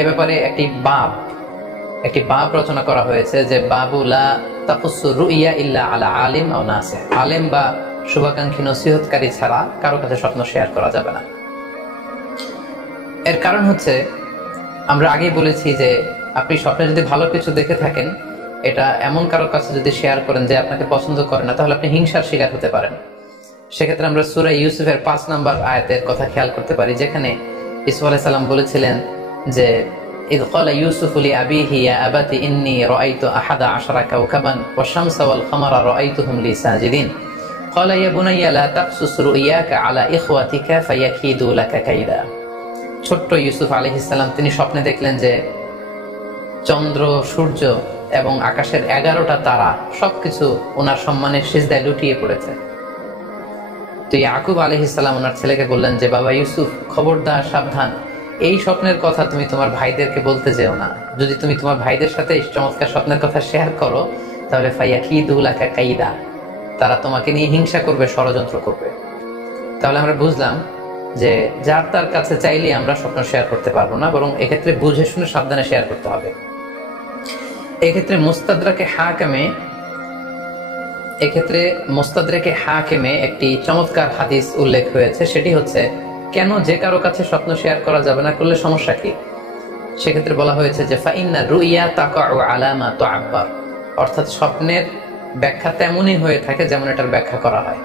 এ ব্যাপারে একটি বাব রচনা করা হয়েছে, যে বাবু লা তাকুসুর রুইয়া ইল্লা আলা আলিম আও নাসিহ, আলেম বা শুভাকাঙ্ক্ষী নসিহতকারী ছাড়া কারো কাছে স্বপ্ন শেয়ার করা যাবে না। এর কারণ হচ্ছে, আমরা আগেই বলেছি যে আপনি স্বপ্নে যদি ভালো কিছু দেখে থাকেন, এটা এমন কারোর কাছে যদি শেয়ার করেন যে আপনাকে পছন্দ করে না, তাহলে আপনি হিংসার শিকার হতে পারেন। সেক্ষেত্রে আমরা সূরা ইউসুফের 5 নম্বর আয়াতের কথা খেয়াল করতে পারি, যেখানে ইউসুফ আলাইহিস সালাম বলেছিলেন যে ইয ক্বালা ইউসুফু লিআবিহি ইয়া আবাতি ইন্নী রাআইতু আহাদা আশরা কাওকাবান ওয়াশ-শামসা ওয়াল কামারা রাআইতুহুম লি সাজিদিন ক্বালা ইয়া বুনাইয়া লা তাকসুস রুইয়াকা আলা ইখওয়াতিকা ফায়াকিদু লাকা কাইদা। ছোট্ট ইউসুফ আলাইহিস সালাম তিনি স্বপ্নে দেখলেন যে চন্দ্র, সূর্য এবং আকাশের 11টা তারা সবকিছু ওনার সম্মানের সিজদায় লুটিয়ে পড়েছে। তো ইয়াকুব আলাইহিস সালাম ওনার ছেলেকে বললেন যে, বাবা ইউসুফ, খবরদার, সাবধান, এই স্বপ্নের কথা তুমি তোমার ভাইদেরকে বলতে যেও না। যদি তুমি তোমার ভাইদের সাথে এই চমৎকার স্বপ্নের কথা শেয়ার করো, তাহলে ফায়াকিদু লাকা কাইদা, তারা তোমাকে নিয়ে হিংসা করবে, ষড়যন্ত্র করবে। তাহলে আমরা বুঝলাম যে যার তার কাছে চাইলে আমরা স্বপ্ন শেয়ার করতে পারবো না, বরং এক্ষেত্রে বুঝে শুনে সাবধানে শেয়ার করতে হবে। এক্ষেত্রে মুস্তাদরাকে হাকিমে একটি চমৎকার হাদিস উল্লেখ হয়েছে, সেটি হচ্ছে, কেন যে কারো কাছে স্বপ্ন শেয়ার করা যাবে না, করলে সমস্যা কি? সেক্ষেত্রে বলা হয়েছে যে ফাইন্না রুইয়া তাকাউ আলা মা তুআব্বার, অর্থাৎ স্বপ্নের ব্যাখ্যা তেমনই হয়ে থাকে যেমন এটার ব্যাখ্যা করা হয়।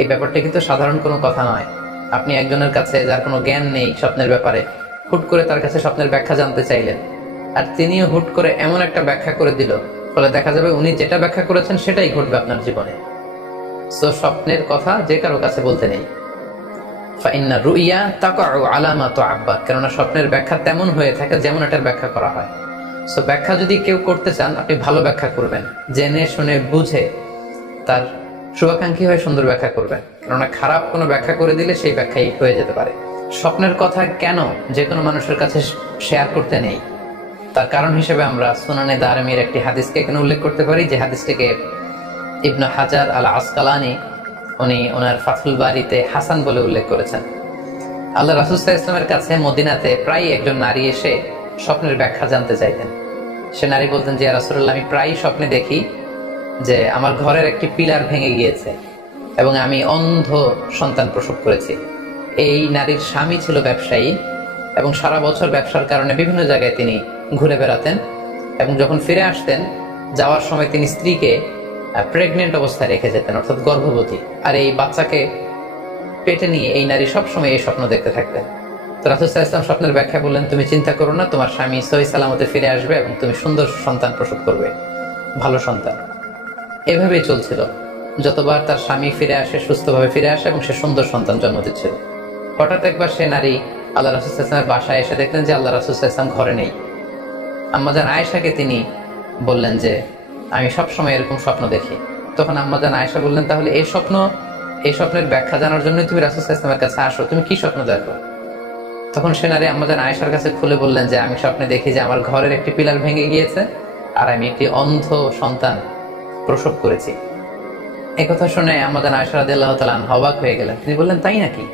এই ব্যাপারটা কিন্তু সাধারণ কোনো কথা নয়। আপনি একজনের কাছে, যার কোনো জ্ঞান নেই স্বপ্নের ব্যাপারে, হুট করে তার কাছে স্বপ্নের ব্যাখ্যা জানতে চাইলেন, আর তিনিও হুট করে এমন একটা ব্যাখ্যা করে দিল, ফলে দেখা যাবে উনি যেটা ব্যাখ্যা করেছেন সেটাই ঘটবে আপনার জীবনে। সো স্বপ্নের কথা যে কারো কাছে বলতে নেই। ফাইন্না রুইয়া তাকাউ আলা মা তুআব্বার, কেননা স্বপ্নের ব্যাখ্যা তেমন হয়ে থাকে যেমন এটার ব্যাখ্যা করা হয়। সো ব্যাখ্যা যদি কেউ করতে চান, আপনি ভালো ব্যাখ্যা করবেন, জেনে শুনে বুঝে তার শুভাকাঙ্ক্ষী হয়ে সুন্দর ব্যাখ্যা করবেন, কেননা খারাপ কোনো ব্যাখ্যা করে দিলে সেই ব্যাখ্যাই হয়ে যেতে পারে। স্বপ্নের কথা কেন যে কোনো মানুষের কাছে শেয়ার করতে নেই, তার কারণ হিসেবে আমরা সুনানে দারমির একটি হাদিসকে এখানে উল্লেখ করতে পারি, যে হাদিসটিকে ইবনে হাজার আল আসকালানি উনি ওনার ফাথুল বারিতে হাসান বলে উল্লেখ করেছেন। আল্লাহ রাসূল সাল্লাল্লাহু আলাইহি ওয়াসাল্লামের কাছে মদিনাতে প্রায় একজন নারী এসে স্বপ্নের ব্যাখ্যা জানতে চাইতেন। সে নারী বলতেন যে, ইয়া রাসূলুল্লাহ, আমি প্রায় স্বপ্নে দেখি যে আমার ঘরের একটি পিলার ভেঙে গিয়েছে এবং আমি অন্ধ সন্তান প্রসব করেছি। এই নারীর স্বামী ছিল ব্যবসায়ী এবং সারা বছর ব্যবসার কারণে বিভিন্ন জায়গায় তিনি ঘুরে বেড়াতেন, এবং যখন ফিরে আসতেন, যাওয়ার সময় তিনি স্ত্রীকে প্রেগনেন্ট অবস্থায় রেখে যেতেন, অর্থাৎ গর্ভবতী, আর এই বাচ্চাকে পেটে নিয়ে এই নারী সবসময় এই স্বপ্ন দেখতে থাকতেন। তো রাসূল সাল্লাল্লাহু আলাইহি ওয়াসাল্লাম স্বপ্নের ব্যাখ্যা বললেন, তুমি চিন্তা করো না, তোমার স্বামী সহি সালামতে ফিরে আসবে এবং তুমি সুন্দর সন্তান প্রসব করবে, ভালো সন্তান। এভাবেই চলছিল, যতবার তার স্বামী ফিরে আসে, সুস্থভাবে ফিরে আসে এবং সে সুন্দর সন্তান জন্ম দিচ্ছিল। হঠাৎ একবার সে নারী আল্লাহ রাসূল সাল্লাল্লাহু আলাইহি ওয়াসাল্লামের বাসায় এসে দেখলেন যে আল্লাহ রাসূল সাল্লাল্লাহু আলাইহি ওয়াসাল্লাম ঘরে নেই। আম্মাজান আয়েশাকে তিনি বললেন যে, আমি সবসময় এরকম স্বপ্ন দেখি। তখন আম্মাজান আয়েশা বললেন, তাহলে এই স্বপ্নের ব্যাখ্যা জানার জন্য তুমি রাসূল সাল্লাল্লাহু আলাইহি ওয়াসাল্লামের কাছে আসো, তুমি কি স্বপ্ন দেখো? তখন সে নারী আম্মাজান আয়েশার কাছে খুলে বললেন যে, আমি স্বপ্নে দেখি যে আমার ঘরের একটি পিলার ভেঙে গিয়েছে আর আমি একটি অন্ধ সন্তান প্রসব করেছি। একথা শুনে আম্মাজান আয়েশা রাদিয়াল্লাহু তাআলা আনহা অবাক হয়ে গেলেন। তিনি বললেন, তাই নাকি?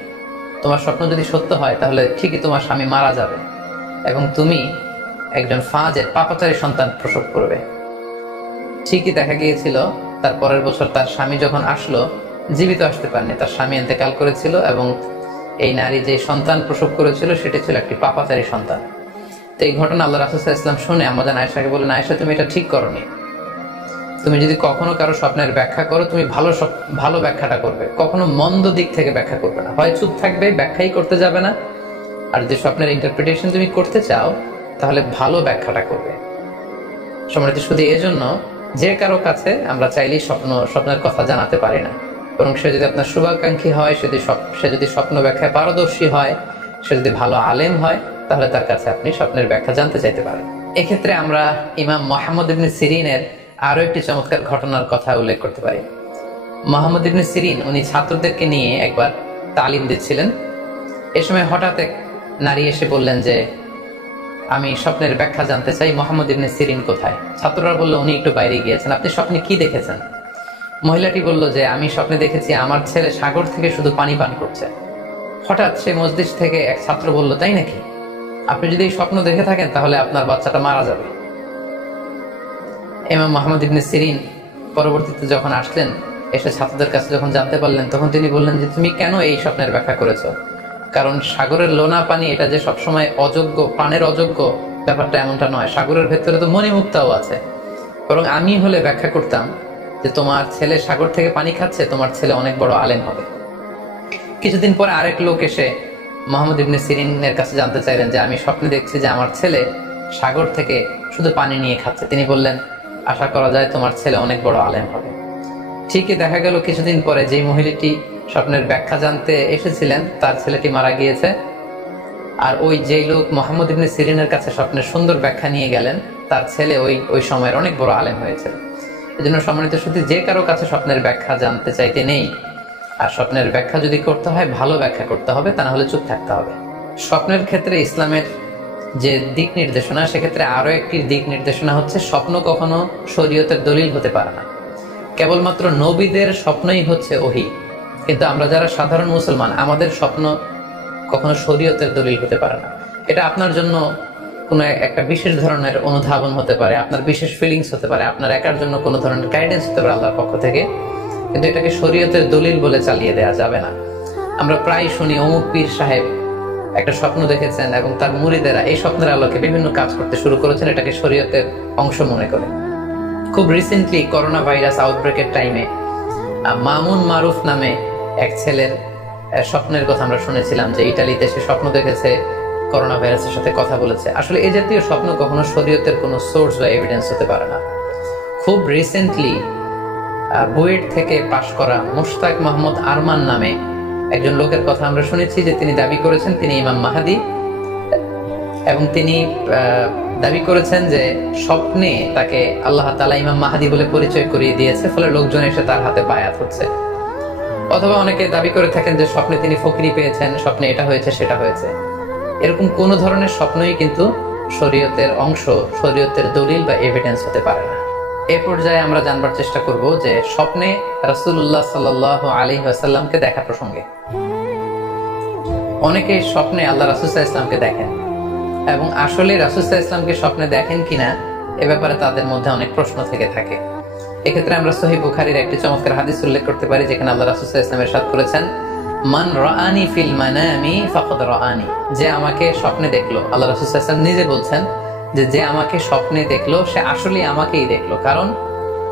তোমার স্বপ্ন যদি সত্য হয়, তাহলে ঠিকই তোমার স্বামী মারা যাবে এবং তুমি একজন ফাজের পাপাচারী সন্তান প্রসব করবে। ঠিকই দেখা গিয়েছিল তার পরের বছর তার স্বামী যখন আসলো, জীবিত আসতে পারেনি, তার স্বামী ইন্তেকাল করেছিল এবং এই নারী যে সন্তান প্রসব করেছিল সেটি ছিল একটি পাপাচারী সন্তান। তো এই ঘটনা আল্লাহ রাসূল সাল্লাল্লাহু আলাইহি ওয়াসাল্লাম শুনে আম্মা জান আয়েশাকে বললেন, আয়েশা তুমি এটা ঠিক করনি, তুমি যদি কখনো কারো স্বপ্নের ব্যাখ্যা করো তুমি ভালো ব্যাখ্যাটা করবে, কখনো মন্দ দিক থেকে ব্যাখ্যা করবে না, হয় চুপ থাকবে, ব্যাখ্যাই করতে যাবে না, আর যে স্বপ্নের ইন্টারপ্রিটেশন তুমি করতে চাও তাহলে ভালো ব্যাখ্যাটা করবে। সম্মানিত শুধু এজন্য যে কারো কাছে আমরা চাইলেই স্বপ্নের কথা জানাতে পারি না, বরং সে যদি আপনার শুভাকাঙ্ক্ষী হয়, সে যদি স্বপ্ন ব্যাখ্যায় পারদর্শী হয়, সে যদি ভালো আলেম হয়, তাহলে তার কাছে আপনি স্বপ্নের ব্যাখ্যা জানতে চাইতে পারেন। এক্ষেত্রে আমরা ইমাম মুহাম্মদ ইবনে সিরিনের আরো একটি চমৎকার ঘটনার কথা উল্লেখ করতে পারি। মুহাম্মদ ইবনে সিরিন উনি ছাত্রদেরকে নিয়ে একবার তালিম দিচ্ছিলেন। এ সময় হঠাৎ এক নারী এসে বললেন যে আমি স্বপ্নের ব্যাখ্যা জানতে চাই, মুহাম্মদ ইবনে সিরিন কোথায়? ছাত্ররা বলল উনি একটু বাইরে গিয়েছেন, আপনি স্বপ্নে কি দেখেছেন? মহিলাটি বলল যে আমি স্বপ্নে দেখেছি আমার ছেলে সাগর থেকে শুধু পানি পান করছে। হঠাৎ সে মসজিদ থেকে এক ছাত্র বলল, তাই নাকি? আপনি যদি এই স্বপ্ন দেখে থাকেন তাহলে আপনার বাচ্চাটা মারা যাবে। ইমাম মুহাম্মদ ইবনে সিরিন পরবর্তীতে যখন আসলেন, এসে ছাত্রদের কাছে যখন জানতে পারলেন, তখন তিনি বললেন যে তুমি কেন এই স্বপ্নের ব্যাখ্যা করেছো? কারণ সাগরের লোনা পানি এটা যে সবসময় অযোগ্য, পানের অযোগ্য, ব্যাপারটা এমনটা নয়। সাগরের ভেতরে তো মণিমুক্তাও আছে। বরং আমি হলে ব্যাখ্যা করতাম যে তোমার ছেলে সাগর থেকে পানি খাচ্ছে, তোমার ছেলে অনেক বড় আলেম হবে। কিছুদিন পরে আরেক লোক এসে মুহাম্মদ ইবনে সিরিনের কাছে জানতে চাইলেন যে আমি স্বপ্নে দেখছি যে আমার ছেলে সাগর থেকে শুধু পানি নিয়ে খাচ্ছে। তিনি বললেন আশা করা যায় তোমার ছেলে অনেক বড় আলেম হবে। ঠিকই দেখা গেল কিছুদিন পরে যে মহিলাটি স্বপ্নের ব্যাখ্যা জানতে এসেছিলেন তার ছেলেটি মারা গিয়েছে, আর ওই যে লোক মুহাম্মদ ইবনে সিরিনের কাছে স্বপ্নের সুন্দর ব্যাখ্যা নিয়ে গেলেন, তার ছেলে ওই সময়ের অনেক বড় আলেম হয়েছে। এই জন্য সম্মানিত শুধু যে কারো কাছে স্বপ্নের ব্যাখ্যা জানতে চাইতে নেই, আর স্বপ্নের ব্যাখ্যা যদি করতে হয় ভালো ব্যাখ্যা করতে হবে, তা না হলে চুপ থাকতে হবে। স্বপ্নের ক্ষেত্রে ইসলামের যে দিক নির্দেশনা, সেক্ষেত্রে আরো একটি দিক নির্দেশনা হচ্ছে স্বপ্ন কখনো শরীয়তের দলিল হতে পারে না। কেবলমাত্র নবীদের স্বপ্নই হচ্ছে ওহী, কিন্তু আমরা যারা সাধারণ মুসলমান আমাদের স্বপ্ন কখনো শরীয়তের দলিল হতে পারে না। এটা আপনার জন্য কোনো একটা বিশেষ ধরনের অনুধাবন হতে পারে, আপনার বিশেষ ফিলিংস হতে পারে, আপনার একার জন্য কোনো ধরনের গাইডেন্স হতে পারে আল্লাহর পক্ষ থেকে, কিন্তু এটাকে শরীয়তের দলিল বলে চালিয়ে দেওয়া যাবে না। আমরা প্রায় শুনি অমুক পীর সাহেব একটা স্বপ্ন দেখেছেন এবং তার মুরিদেরা এই স্বপ্নের আলোকে বিভিন্ন কাজ করতে শুরু করেছেন, এটাকে শরীয়তের অংশ মনে করে। খুব রিসেন্টলি করোনা ভাইরাস আউটব্রেকের টাইমে মামুন মারুফ নামে এক ছেলের স্বপ্নের কথা আমরা শুনেছিলাম যে ইটালিতে সে স্বপ্ন দেখেছে করোনা ভাইরাসের সাথে কথা বলেছে। আসলে এই জাতীয় স্বপ্ন কখনো শরীয়তের কোনো সোর্স বা এভিডেন্স হতে পারে না। খুব রিসেন্টলি বুয়েট থেকে পাশ করা মুশতাক মাহমুদ আরমান নামে একজন লোকের কথা আমরা শুনেছি যে তিনি দাবি করেছেন তিনি ইমাম মাহাদি, এবং তিনি দাবি করেছেন যে স্বপ্নে তাকে আল্লাহ তাআলা ইমাম মাহাদি বলে পরিচয় করিয়ে দিয়েছে, ফলে লোকজন এসে তার হাতে বায়াত হচ্ছে। অথবা অনেকে দাবি করে থাকেন যে স্বপ্নে তিনি ফকিরি পেয়েছেন, স্বপ্নে এটা হয়েছে সেটা হয়েছে। এরকম কোন ধরনের স্বপ্নই কিন্তু শরীয়তের অংশ, শরীয়তের দলিল বা এভিডেন্স হতে পারে না। এ পর্যায়ে আমরা জানবার চেষ্টা করব যে স্বপ্নে রাসূলুল্লাহ সাল্লাল্লাহু আলাইহি ওয়াসাল্লামকে দেখা প্রসঙ্গে অনেকে স্বপ্নে আল্লাহ রাসূল সাল্লাল্লাহু আলাইহি ওয়াসাল্লামকে দেখেন, এবং আসলে রাসূল সাল্লাল্লাহু আলাইহি ওয়াসাল্লামকে স্বপ্নে দেখেন কিনা এ ব্যাপারে তাদের মধ্যে অনেক প্রশ্ন থেকে থাকে। এক্ষেত্রে আমরা সহিহ বুখারীর একটি চমৎকার হাদিস উল্লেখ করতে পারি, যেখানে আল্লাহ রাসূল সাল্লাল্লাহু আলাইহি ওয়াসাল্লাম ইরশাদ করেছেন, মান রাআনি ফিল মানামি ফাকাদ রাআনি, যে আমাকে স্বপ্নে দেখলো, আল্লাহ রাসূল সাল্লাল্লাহু আলাইহি ওয়াসাল্লাম নিজে বলছেন যে আমাকে স্বপ্নে দেখলো সে আসলে আমাকেই দেখলো। কারণ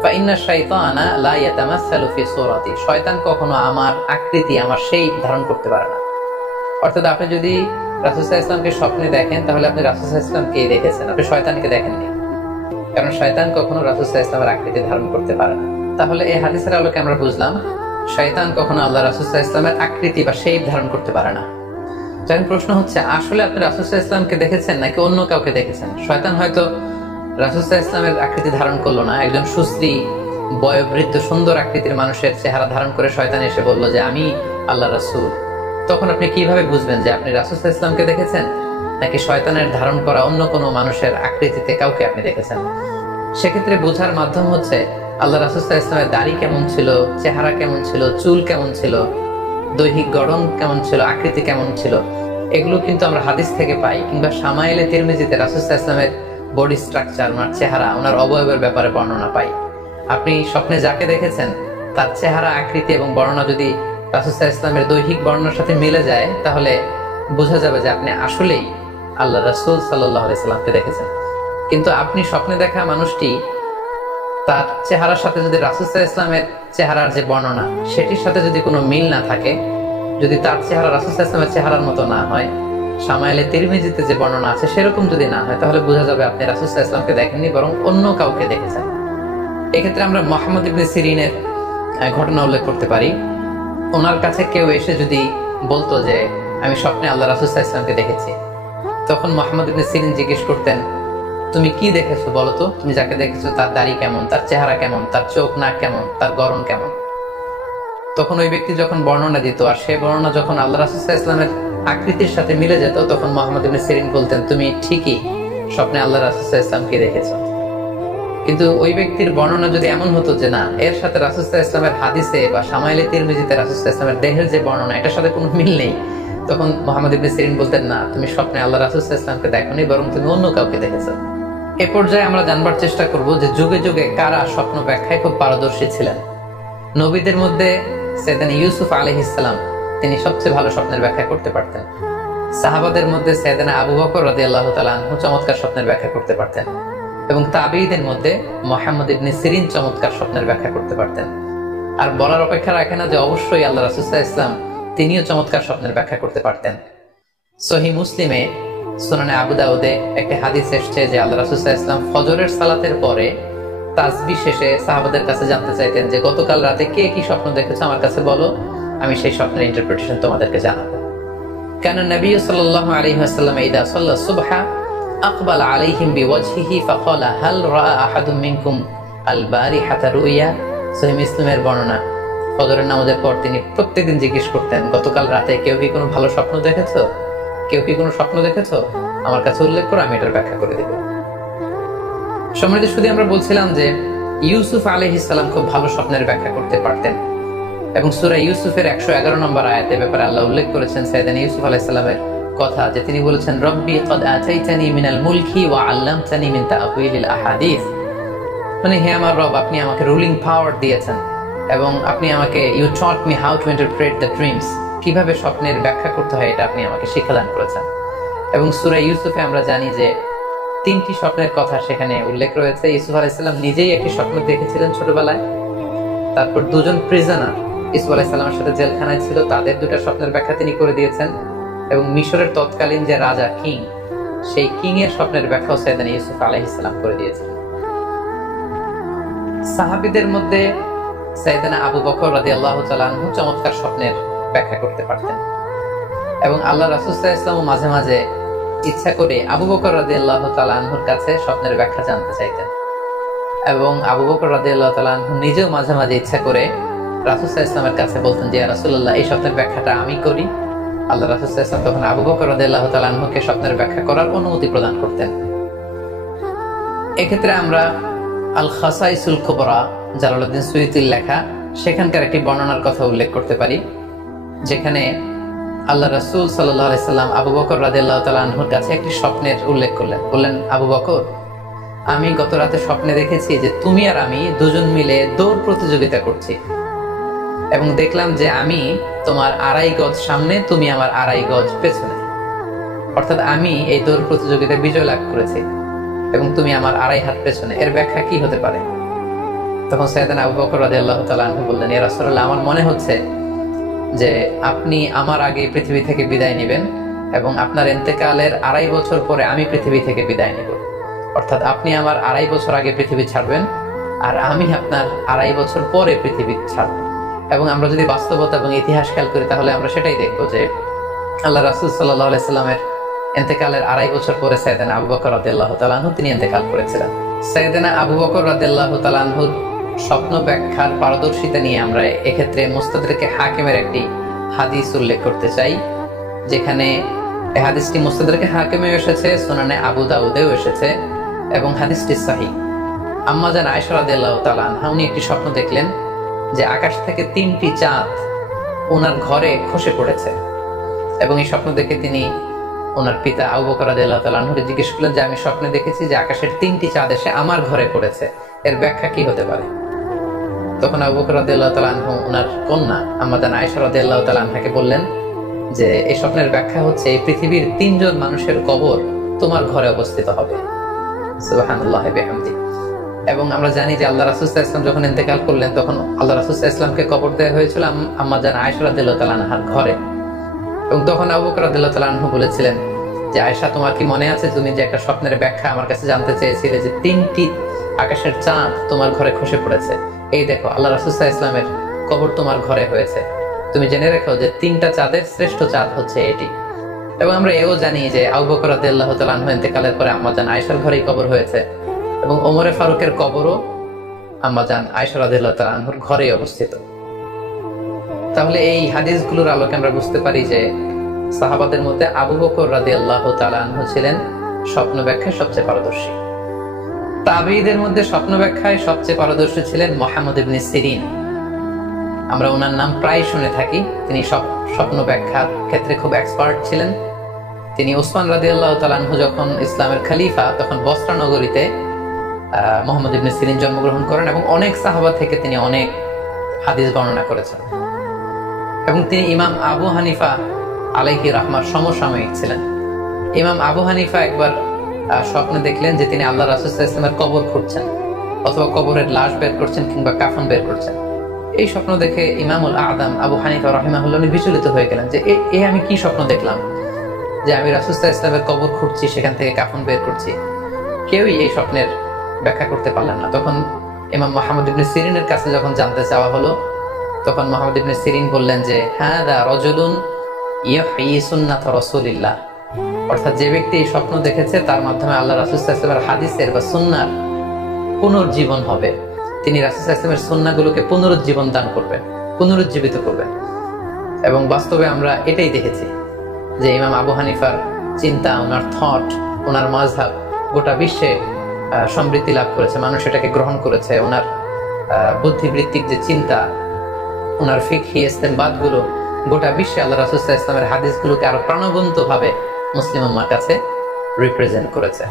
ফাইন্না শাইতানা লা ইয়াতামাসসালু ফি সূরাতি, শয়তান কখনো আমার আকৃতি, আমার শেপ ধারণ করতে পারে না। অর্থাৎ আপনি যদি রাসূল সাল্লাল্লাহু আলাইহি ওয়াসাল্লামকে স্বপ্নে দেখেন তাহলে আপনি রাসূল সাল্লাল্লাহু আলাইহি ওয়াসাল্লামকেই দেখেছেন, আপনি শয়তানকে দেখেননি। কারণ শয়তান কখনো রাসূল সাল্লাল্লাহু আলাইহি ওয়াসাল্লামের আকৃতি ধারণ করতে পারে না। তাহলে এই হাদিসের আলোকে আমরা বুঝলাম শয়তান কখনো আল্লাহ রাসূল সাল্লাল্লাহু আলাইহি ওয়াসাল্লামের আকৃতি বা শেপ ধারণ করতে পারে না। যখন প্রশ্ন হচ্ছে আসলে আপনি রাসূল সাল্লাল্লাহু আলাইহি ওয়াসাল্লামকে দেখেছেন নাকি অন্য কাউকে দেখেছেন? শয়তান হয়তো রাসূল সাল্লাল্লাহু আলাইহি ওয়াসাল্লামের আকৃতি ধারণ করলো না, একজন সুশ্রী বয়োবৃদ্ধ সুন্দর আকৃতির মানুষের চেহারা ধারণ করে শয়তান এসে বলল যে আমি আল্লাহ রাসূল। তখন আপনি কিভাবে বুঝবেন যে আপনি রাসূল সাল্লাল্লাহু আলাইহি ওয়াসাল্লামকে দেখেছেন নাকি শয়তানের ধারণ করা অন্য কোনো মানুষের আকৃতিতে কাউকে আপনি দেখেছেন? সেক্ষেত্রে বোঝার মাধ্যম হচ্ছে আল্লাহ রাসূল সাল্লাল্লাহু আলাইহি ওয়াসাল্লামের দাড়ি কেমন ছিল, চেহারা কেমন ছিল, চুল কেমন ছিল, দৈহিক গঠন কেমন ছিল, আকৃতি কেমন ছিল, এগুলো কিন্তু আমরা হাদিস থেকে পাই, কিংবা শামাইলে তিরমিজিতে রাসূল সাল্লাল্লাহু আলাইহি ওয়াসাল্লামের বডি স্ট্রাকচার, ওনার চেহারা, ওনার অবয়বের ব্যাপারে বর্ণনা পাই। আপনি স্বপ্নে যাকে দেখেছেন তার চেহারা, আকৃতি এবং বর্ণনা যদি রাসূল সাল্লাল্লাহু আলাইহি ওয়াসাল্লামের দৈহিক বর্ণনার সাথে মিলে যায়, তাহলে বোঝা যাবে যে আপনি আসলেই আল্লাহ রাসূল সাল্লাল্লাহু আলাইহি ওয়াসাল্লামকে দেখেছেন। কিন্তু আপনি স্বপ্নে দেখা মানুষটি তার চেহারার সাথে যদি রাসূল সাল্লাল্লাহু আলাইহি ওয়াসাল্লামের চেহারার যে বর্ণনা সেটির সাথে যদি কোনো মিল না থাকে, যদি তার চেহারা রাসূল সাল্লাল্লাহু আলাইহি ওয়াসাল্লামের চেহারার মতো না হয়, শামাইলে তিরমিজিতে যে বর্ণনা আছে সেরকম যদি না হয়, তাহলে বোঝা যাবে আপনি রাসূল সাল্লাল্লাহু আলাইহি ওয়াসাল্লামকে দেখেননি, বরং অন্য কাউকে দেখেছেন। এক্ষেত্রে আমরা মুহাম্মদ ইবনে সিরিনের ঘটনা উল্লেখ করতে পারি। ওনার কাছে কেউ এসে যদি বলতো যে আমি স্বপ্নে আল্লাহ রাসূল সাল্লাল্লাহু আলাইহি ওয়াসাল্লামকে দেখেছি, তখন মুহাম্মদ ইবনে সিরিন জিজ্ঞেস করতেন, তুমি কি দেখেছো বলো তো? তুমি যাকে দেখেছো তার দাড়ি কেমন, তার চেহারা কেমন, তার চোখ নাক কেমন, তার গড়ন কেমন? তখন ওই ব্যক্তি যখন বর্ণনা দিত, আর সেই বর্ণনা যখন আল্লাহ রাসূল সাল্লাল্লাহু আলাইহি ওয়াসাল্লামের আকৃতির সাথে মিলে যেত, তখন মুহাম্মদ ইবনে সিরিন বলতেন, তুমি ঠিকই স্বপ্নে আল্লাহ রাসূল সাল্লাল্লাহু আলাইহি ওয়াসাল্লামকে দেখেছো। কিন্তু ওই ব্যক্তির বর্ণনা যদি এমন হতো যে না, এর সাথে রাসূল সাল্লাল্লাহু আলাইহি ওয়াসাল্লামের হাদিসে বা শামাইলে তিরমিজিতে রাসূল সাল্লাল্লাহু আলাইহি ওয়াসাল্লামের দেহের যে বর্ণনা, এটার সাথে কোনো মিল নেই, তখন মুহাম্মদ ইবনে সিরিন বলতেন, না, তুমি স্বপ্নে আল্লাহ রাসূল সাল্লাল্লাহু আলাইহি ওয়াসাল্লামকে দেখোনি, বরং তুমি অন্য কাউকে দেখেছো। এ পর্যায়ে আমরা জানবার চেষ্টা করব যে যুগে যুগে কারা স্বপ্ন ব্যাখ্যায় খুব পারদর্শী ছিলেন। নবীদের মধ্যে সাইয়েদনা ইউসুফ আলাইহিস সালাম, তিনি সবচেয়ে ভালো স্বপ্নের ব্যাখ্যা করতে পারতেন। সাহাবাদের মধ্যে সাইয়েদনা আবু বকর রাদিয়াল্লাহু তাআলা আনহু চমৎকার স্বপ্নের ব্যাখ্যা করতে পারতেন, এবং তাবেঈদের মধ্যে মুহাম্মদ ইবনে সিরিন চমৎকার স্বপ্নের ব্যাখ্যা করতে পারতেন। আর বলার অপেক্ষা রাখে না যে অবশ্যই আল্লাহ রাসূল সাল্লাল্লাহু আলাইহি ওয়াসাল্লাম তিনিও চমৎকার স্বপ্নের ব্যাখ্যা করতে পারতেন। সহিহ মুসলিমে, সুনানে আবু দাউদে একটি হাদিস এসেছে যে আল্লাহ রাসূল সাল্লাল্লাহু আলাইহি ওয়াসাল্লাম ফজরের সালাতের পরে তাসবিহ শেষে সাহাবাদের কাছে জানতে চাইতেন যে গতকাল রাতে কে কি স্বপ্ন দেখেছো আমার কাছে বলো, আমি সেই স্বপ্নের ইন্টারপ্রিটেশন তোমাদেরকে জানাবো। কারণ নবী সাল্লাল্লাহু আলাইহি ওয়াসাল্লাম ইদা সাল্লা সুবহা আকবাল আলাইহিম বিওয়াজহিহি ফাকালা হাল রাআ আহাদুম মিনকুম আল বারিহাতা রুইয়া। সহিহ মুসলিমের বর্ণনা, ফজরের নামাজের পর তিনি প্রত্যেকদিন জিজ্ঞেস করতেন, গতকাল রাতে কেউ কি কোনো ভালো স্বপ্ন দেখেছো? কেউ কি কোনো স্বপ্ন দেখেছো? আমার কাছে উল্লেখ করো, আমি এটার ব্যাখ্যা করে দেব। সম্মানিত শুধু আমরা বলছিলাম যে ইউসুফ আলাইহিস সালাম খুব ভালো স্বপ্নের ব্যাখ্যা করতে পারতেন, এবং সূরা ইউসুফের 111 নম্বর আয়াতে ব্যাপারে আল্লাহ উল্লেখ করেছেন সাইয়েদনা ইউসুফ আলাইহিস সালামের কথা, যে তিনি বলেছেন, রব্বি ক্বাদ আতাইতানি মিনাল মুলকি ওয়া আল্লামতানি মিন তা'ওয়িলিল আহাদিস। মানে হে আমার রব, আপনি আমাকে রুলিং পাওয়ার দিয়েছেন এবং আপনি আমাকে you taught me how to interpret the dreams, কিভাবে স্বপ্নের ব্যাখ্যা করতে হয় এটা আপনি আমাকে শিক্ষাদান করেছেন। এবং সূরা ইউসুফে আমরা জানি যে 3টি স্বপ্নের কথা সেখানে উল্লেখ রয়েছে। ইউসুফ আলাইহিস সালাম নিজেই একটি স্বপ্ন দেখেছিলেন ছোটবেলায়, তারপর দুজন প্রিজনার ইউসুফ আলাইহিস সালামের সাথে জেলখানায় ছিল, তাদের 2টা স্বপ্নের ব্যাখ্যা তিনি করে দিয়েছেন, এবং মিশরের তৎকালীন যে রাজা কিং, সেই কিং এর স্বপ্নের ব্যাখ্যাও সাইয়েদনা ইউসুফ আলাইহিস সালাম করে দিয়েছেন। সাহাবীদের মধ্যে সাইয়েদনা আবু বকর রাদিয়াল্লাহু তাআলা আনহু চমৎকার স্বপ্নের ব্যাখ্যা করতে পারতেন, এবং আল্লাহ রাসূল সাল্লাল্লাহু আলাইহি ওয়াসাল্লাম মাঝে মাঝে ইচ্ছা করে আবু বকর রাদিয়াল্লাহু তাআলা আনহুর কাছে স্বপ্নের ব্যাখ্যা জানতে চাইতেন, এবং আবু বকর রাদিয়াল্লাহু তাআলা আনহু নিজেও মাঝে মাঝে ইচ্ছা করে রাসূল সাল্লাল্লাহু আলাইহি ওয়াসাল্লামের কাছে বলতেন যে, ইয়া রাসূলুল্লাহ, এই স্বপ্নের ব্যাখ্যাটা আমি করি। আল্লাহ রাসূল সাল্লাল্লাহু আলাইহি ওয়াসাল্লাম তখন আবু বকর রাদিয়াল্লাহু তাআলা আনহুকে স্বপ্নের ব্যাখ্যা করার অনুমতি প্রদান করতেন। এক্ষেত্রে আমরা আল খাসাইসুল কুবরা, জালালউদ্দিন সুয়ুতির লেখা, সেখানকার একটি বর্ণনার কথা উল্লেখ করতে পারি, যেখানে আল্লাহ রাসূল সাল্লাল্লাহু আলাইহি সাল্লাম আবু বকর রাদিয়াল্লাহু তাআলা আনহুর কাছে একটি স্বপ্নের উল্লেখ করলেন। বললেন, আবু বকর, আমি গত রাতে স্বপ্নে দেখেছি যে তুমি আর আমি দুজন মিলে দৌড় প্রতিযোগিতা করছি, এবং দেখলাম যে আমি তোমার 2.5 গজ সামনে, তুমি আমার 2.5 গজ পেছনে, অর্থাৎ আমি এই দৌড় প্রতিযোগিতায় বিজয় লাভ করেছি এবং তুমি আমার 2.5 হাত পেছনে। এর ব্যাখ্যা কি হতে পারে? তখন সাইয়েদনা আবু বকর রাদিয়াল্লাহু তাআলা আনহু বললেন, ইয়া রাসূলুল্লাহ, আমার মনে হচ্ছে যে আপনি আমার আগে পৃথিবী থেকে বিদায় নেবেন এবং আপনার ইন্তেকালের 2.5 বছর পরে আমি পৃথিবী থেকে বিদায় নেব, অর্থাৎ আপনি আমার 2.5 বছর আগে পৃথিবী ছাড়বেন আর আমি আপনার 2.5 বছর পরে পৃথিবী ছাড়ব। এবং আমরা যদি বাস্তবতা এবং ইতিহাস খেয়াল করি, তাহলে আমরা সেটাই দেখবো যে আল্লাহ রাসূল সাল্লাল্লাহু আলাইহি সাল্লামের ইন্তেকালের 2.5 বছর পরে সাইয়েদনা আবু বকর রাদিয়াল্লাহু তাআলা আনহু তিনি ইন্তেকাল করেছিলেন। সাইয়েদনা আবু বকর রাদিয়াল্লাহু তাআলা আনহুর স্বপ্ন ব্যাখ্যার পারদর্শিতা নিয়ে আমরা এক্ষেত্রে মুস্তাদরিকে হাকিমের একটি হাদিস উল্লেখ করতে চাই, যেখানে এই হাদিসটি মুস্তাদরিকে হাকিমেও এসেছে, সুনানে আবু দাউদেও এসেছে, এবং হাদিসটি সহিহ। আম্মা জান আয়েশা রাদিয়াল্লাহু তাআলা আনহা উনি একটি স্বপ্ন দেখলেন যে আকাশ থেকে 3টি চাঁদ ওনার ঘরে খসে পড়েছে, এবং এই স্বপ্ন দেখে তিনি ওনার পিতা আবু বকর রাদিয়াল্লাহু তাআলা আনহুকে জিজ্ঞেস করলেন যে আমি স্বপ্নে দেখেছি যে আকাশের 3টি চাঁদ এসে আমার ঘরে পড়েছে, এর ব্যাখ্যা কি হতে পারে? তখন আবু বকর রাদিয়াল্লাহু তাআলা আনহু ওনার কন্যা আম্মা জান আয়েশা রাদিয়াল্লাহু তাআলা আনহাকে বললেন যে এই স্বপ্নের ব্যাখ্যা হচ্ছে এই পৃথিবীর 3 জন মানুষের কবর তোমার ঘরে অবস্থিত হবে। সুবহানাল্লাহি ওয়া বিহামদিহি। এবং আমরা জানি যে আল্লাহ রাসূল সাল্লাল্লাহু আলাইহি ওয়াসাল্লাম যখন ইন্তেকাল করলেন তখন আল্লাহ রাসূল সাল্লাল্লাহু আলাইহি ওয়াসাল্লামকে কবর দেওয়া হয়েছিল আম্মা জান আয়েশা রাদিয়াল্লাহু তাআলা আনহার ঘরে। এবং তখন আবু বকর রাদিয়াল্লাহু তাআলা আনহু বলেছিলেন যে আয়েশা, তোমার কি মনে আছে তুমি যে একটা স্বপ্নের ব্যাখ্যা আমার কাছে জানতে চেয়েছিলে যে 3টি আকাশের চাঁদ তোমার ঘরে খসে পড়েছে, এই দেখো আল্লাহ রাসূল সাল্লাল্লাহু আলাইহি ওয়াসাল্লামের কবর তোমার ঘরে হয়েছে, তুমি জেনে রেখো যে 3টা চাঁদের শ্রেষ্ঠ চাঁদ হচ্ছে এটি। এবং আমরা এও জানি যে আবু বকর রাদিয়াল্লাহু তাআলা আনহু ইন্তেকালের পরে আম্মা জান আয়েশার ঘরেই কবর হয়েছে এবং ওমরে ফারুকের কবরও আম্মা জান আয়েশা রাদিয়াল্লাহু তাআলা আনহুর ঘরেই অবস্থিত। তাহলে এই হাদিসগুলোর আলোকে আমরা বুঝতে পারি যে সাহাবাদের মধ্যে আবু বকর রাদিয়াল্লাহু তাআলা আনহু ছিলেন স্বপ্ন ব্যাখ্যায় সবচেয়ে পারদর্শী। তাবেঈদের মধ্যে স্বপ্ন ব্যাখ্যায় সবচেয়ে পারদর্শী ছিলেন মুহাম্মদ ইবনে সিরিন। আমরা ওনার নাম প্রায় শুনে থাকি। তিনি স্বপ্ন ব্যাখ্যার ক্ষেত্রে খুব এক্সপার্ট ছিলেন। তিনি ওসমান রাদিয়াল্লাহু তাআলা আনহু যখন ইসলামের খলিফা তখন বসরা নগরীতে মুহাম্মদ ইবনে সিরিন জন্মগ্রহণ করেন এবং অনেক সাহাবা থেকে তিনি অনেক হাদিস বর্ণনা করেছেন। এবং তিনি ইমাম আবু হানিফা আলাইহি রাহমার সমসাময়িক ছিলেন। ইমাম আবু হানিফা একবার স্বপ্নে দেখলেন যে তিনি আল্লাহ রাসূল সাল্লাল্লাহু আলাইহি ওয়াসাল্লামের কবর খুঁড়ছেন অথবা কবরের লাশ বের করছেন কিংবা কাফন বের করছেন। এই স্বপ্ন দেখে ইমামুল আদম আবু হানিফা রাহিমাহুল্লাহ বিচলিত হয়ে গেলেন যে আমি কি স্বপ্ন দেখলাম যে আমি রাসূল সাল্লাল্লাহু আলাইহি ওয়াসাল্লামের কবর খুঁড়ছি, সেখান থেকে কাফন বের করছি। কেউই এই স্বপ্নের ব্যাখ্যা করতে পারলেন না। তখন ইমাম মুহাম্মদ ইবনে সিরিনের কাছে যখন জানতে চাওয়া হলো তখন মুহাম্মদ ইবনে সিরিন বললেন যে হাদা রাজুলুন ইউহয়ি সুন্নাত রাসূলিল্লাহ, অর্থাৎ যে ব্যক্তি এই স্বপ্ন দেখেছে তার মাধ্যমে আল্লাহ রাসূল সাল্লাল্লাহু আলাইহি ওয়াসাল্লামের হাদিসের বা সুন্নাহর পুনর্জীবন হবে। তিনি রাসূল সাল্লাল্লাহু আলাইহি ওয়াসাল্লামের সুন্নাহগুলোকে পুনরুজ্জীবন দান করবেন, পুনরুজ্জীবিত করবেন। এবং বাস্তবে আমরা এটাই দেখেছি যে ইমাম আবু হানিফার চিন্তা, ওনার থট, ওনার মাযহাব গোটা বিশ্বে সমৃদ্ধি লাভ করেছে, মানুষ এটাকে গ্রহণ করেছে। ওনার বুদ্ধিবৃত্তিক যে চিন্তা, ওনার ফিকহি ইস্তেমবাদগুলো গোটা বিশ্বে আল্লাহ রাসূল সাল্লাল্লাহু আলাইহি ওয়াসাল্লামের হাদিসগুলোকে আরো প্রাণবন্তভাবে মুসলিম উম্মাহর কাছে রিপ্রেজেন্ট করেছে।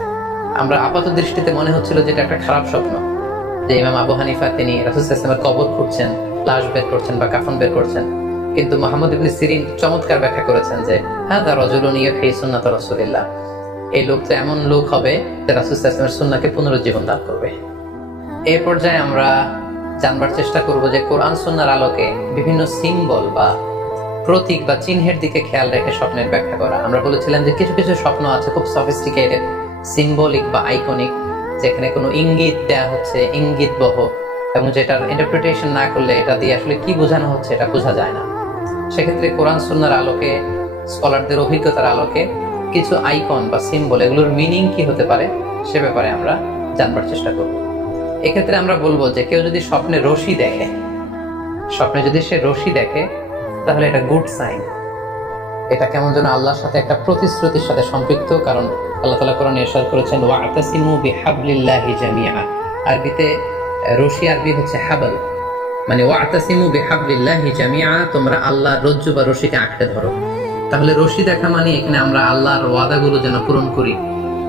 আমরা আপাত দৃষ্টিতে মনে হচ্ছিল যে এটা একটা খারাপ স্বপ্ন, যে ইমাম আবু হানিফা তিনি রাসূল সাল্লাল্লাহু আলাইহি ওয়াসাল্লামের কবর খুঁড়ছেন, লাশ বের করছেন বা কাফন বের করছেন। কিন্তু মুহাম্মদ ইবনে সিরিন চমৎকার ব্যাখ্যা করেছেন যে হাদা রাজুলুন ইউহয়ি সুন্নাত রাসূলিল্লাহ, এই লোক তো এমন লোক হবে যে রাসূল সাল্লাল্লাহু আলাইহি ওয়াসাল্লামের সুন্নাহকে পুনরুজ্জীবন দান করবে। এই পর্যায়ে আমরা জানবার চেষ্টা করব যে কোরআন সুন্নাহর আলোকে বিভিন্ন সিম্বল বা প্রতীক বা চিহ্নের দিকে খেয়াল রেখে স্বপ্নের ব্যাখ্যা করা। আমরা বলেছিলাম যে কিছু কিছু স্বপ্ন আছে খুব সফিস্টিকেটেড, সিম্বলিক বা আইকনিক, যেখানে কোনো ইঙ্গিত দেয়া হচ্ছে, ইঙ্গিত বহ, এবং যেটার ইন্টারপ্রিটেশন না করলে এটা দিয়ে আসলে কি বোঝানো হচ্ছে এটা বোঝা যায় না। সেক্ষেত্রে কোরআন সুন্নাহর আলোকে, স্কলারদের অভিজ্ঞতার আলোকে কিছু আইকন বা সিম্বল, এগুলোর মিনিং কি হতে পারে সে ব্যাপারে আমরা জানবার চেষ্টা করব। এক্ষেত্রে আমরা বলবো যে কেউ যদি স্বপ্নে রশি দেখে, স্বপ্নে যদি সে রশি দেখে তাহলে এটা গুড সাইন। এটা কেমন যেন আল্লাহর সাথে একটা প্রতিশ্রুতির সাথে সম্পৃক্ত, কারণ আল্লাহ তাআলা কোরআনে ইরশাদ করেছেন ওয়া'তাসিমু বিহাবলিল্লাহি জামিআ। আরবিতে রশি আরবি হচ্ছে হাবল, মানে ওয়া'তাসিমু বিহাবলিল্লাহি জামিআ, তোমরা আল্লাহর রজ্জু বা রশিকে আঁকড়ে ধরো। তাহলে রশি দেখা মানে এখানে আমরা আল্লাহর ওয়াদাগুলো যেন পূরণ করি,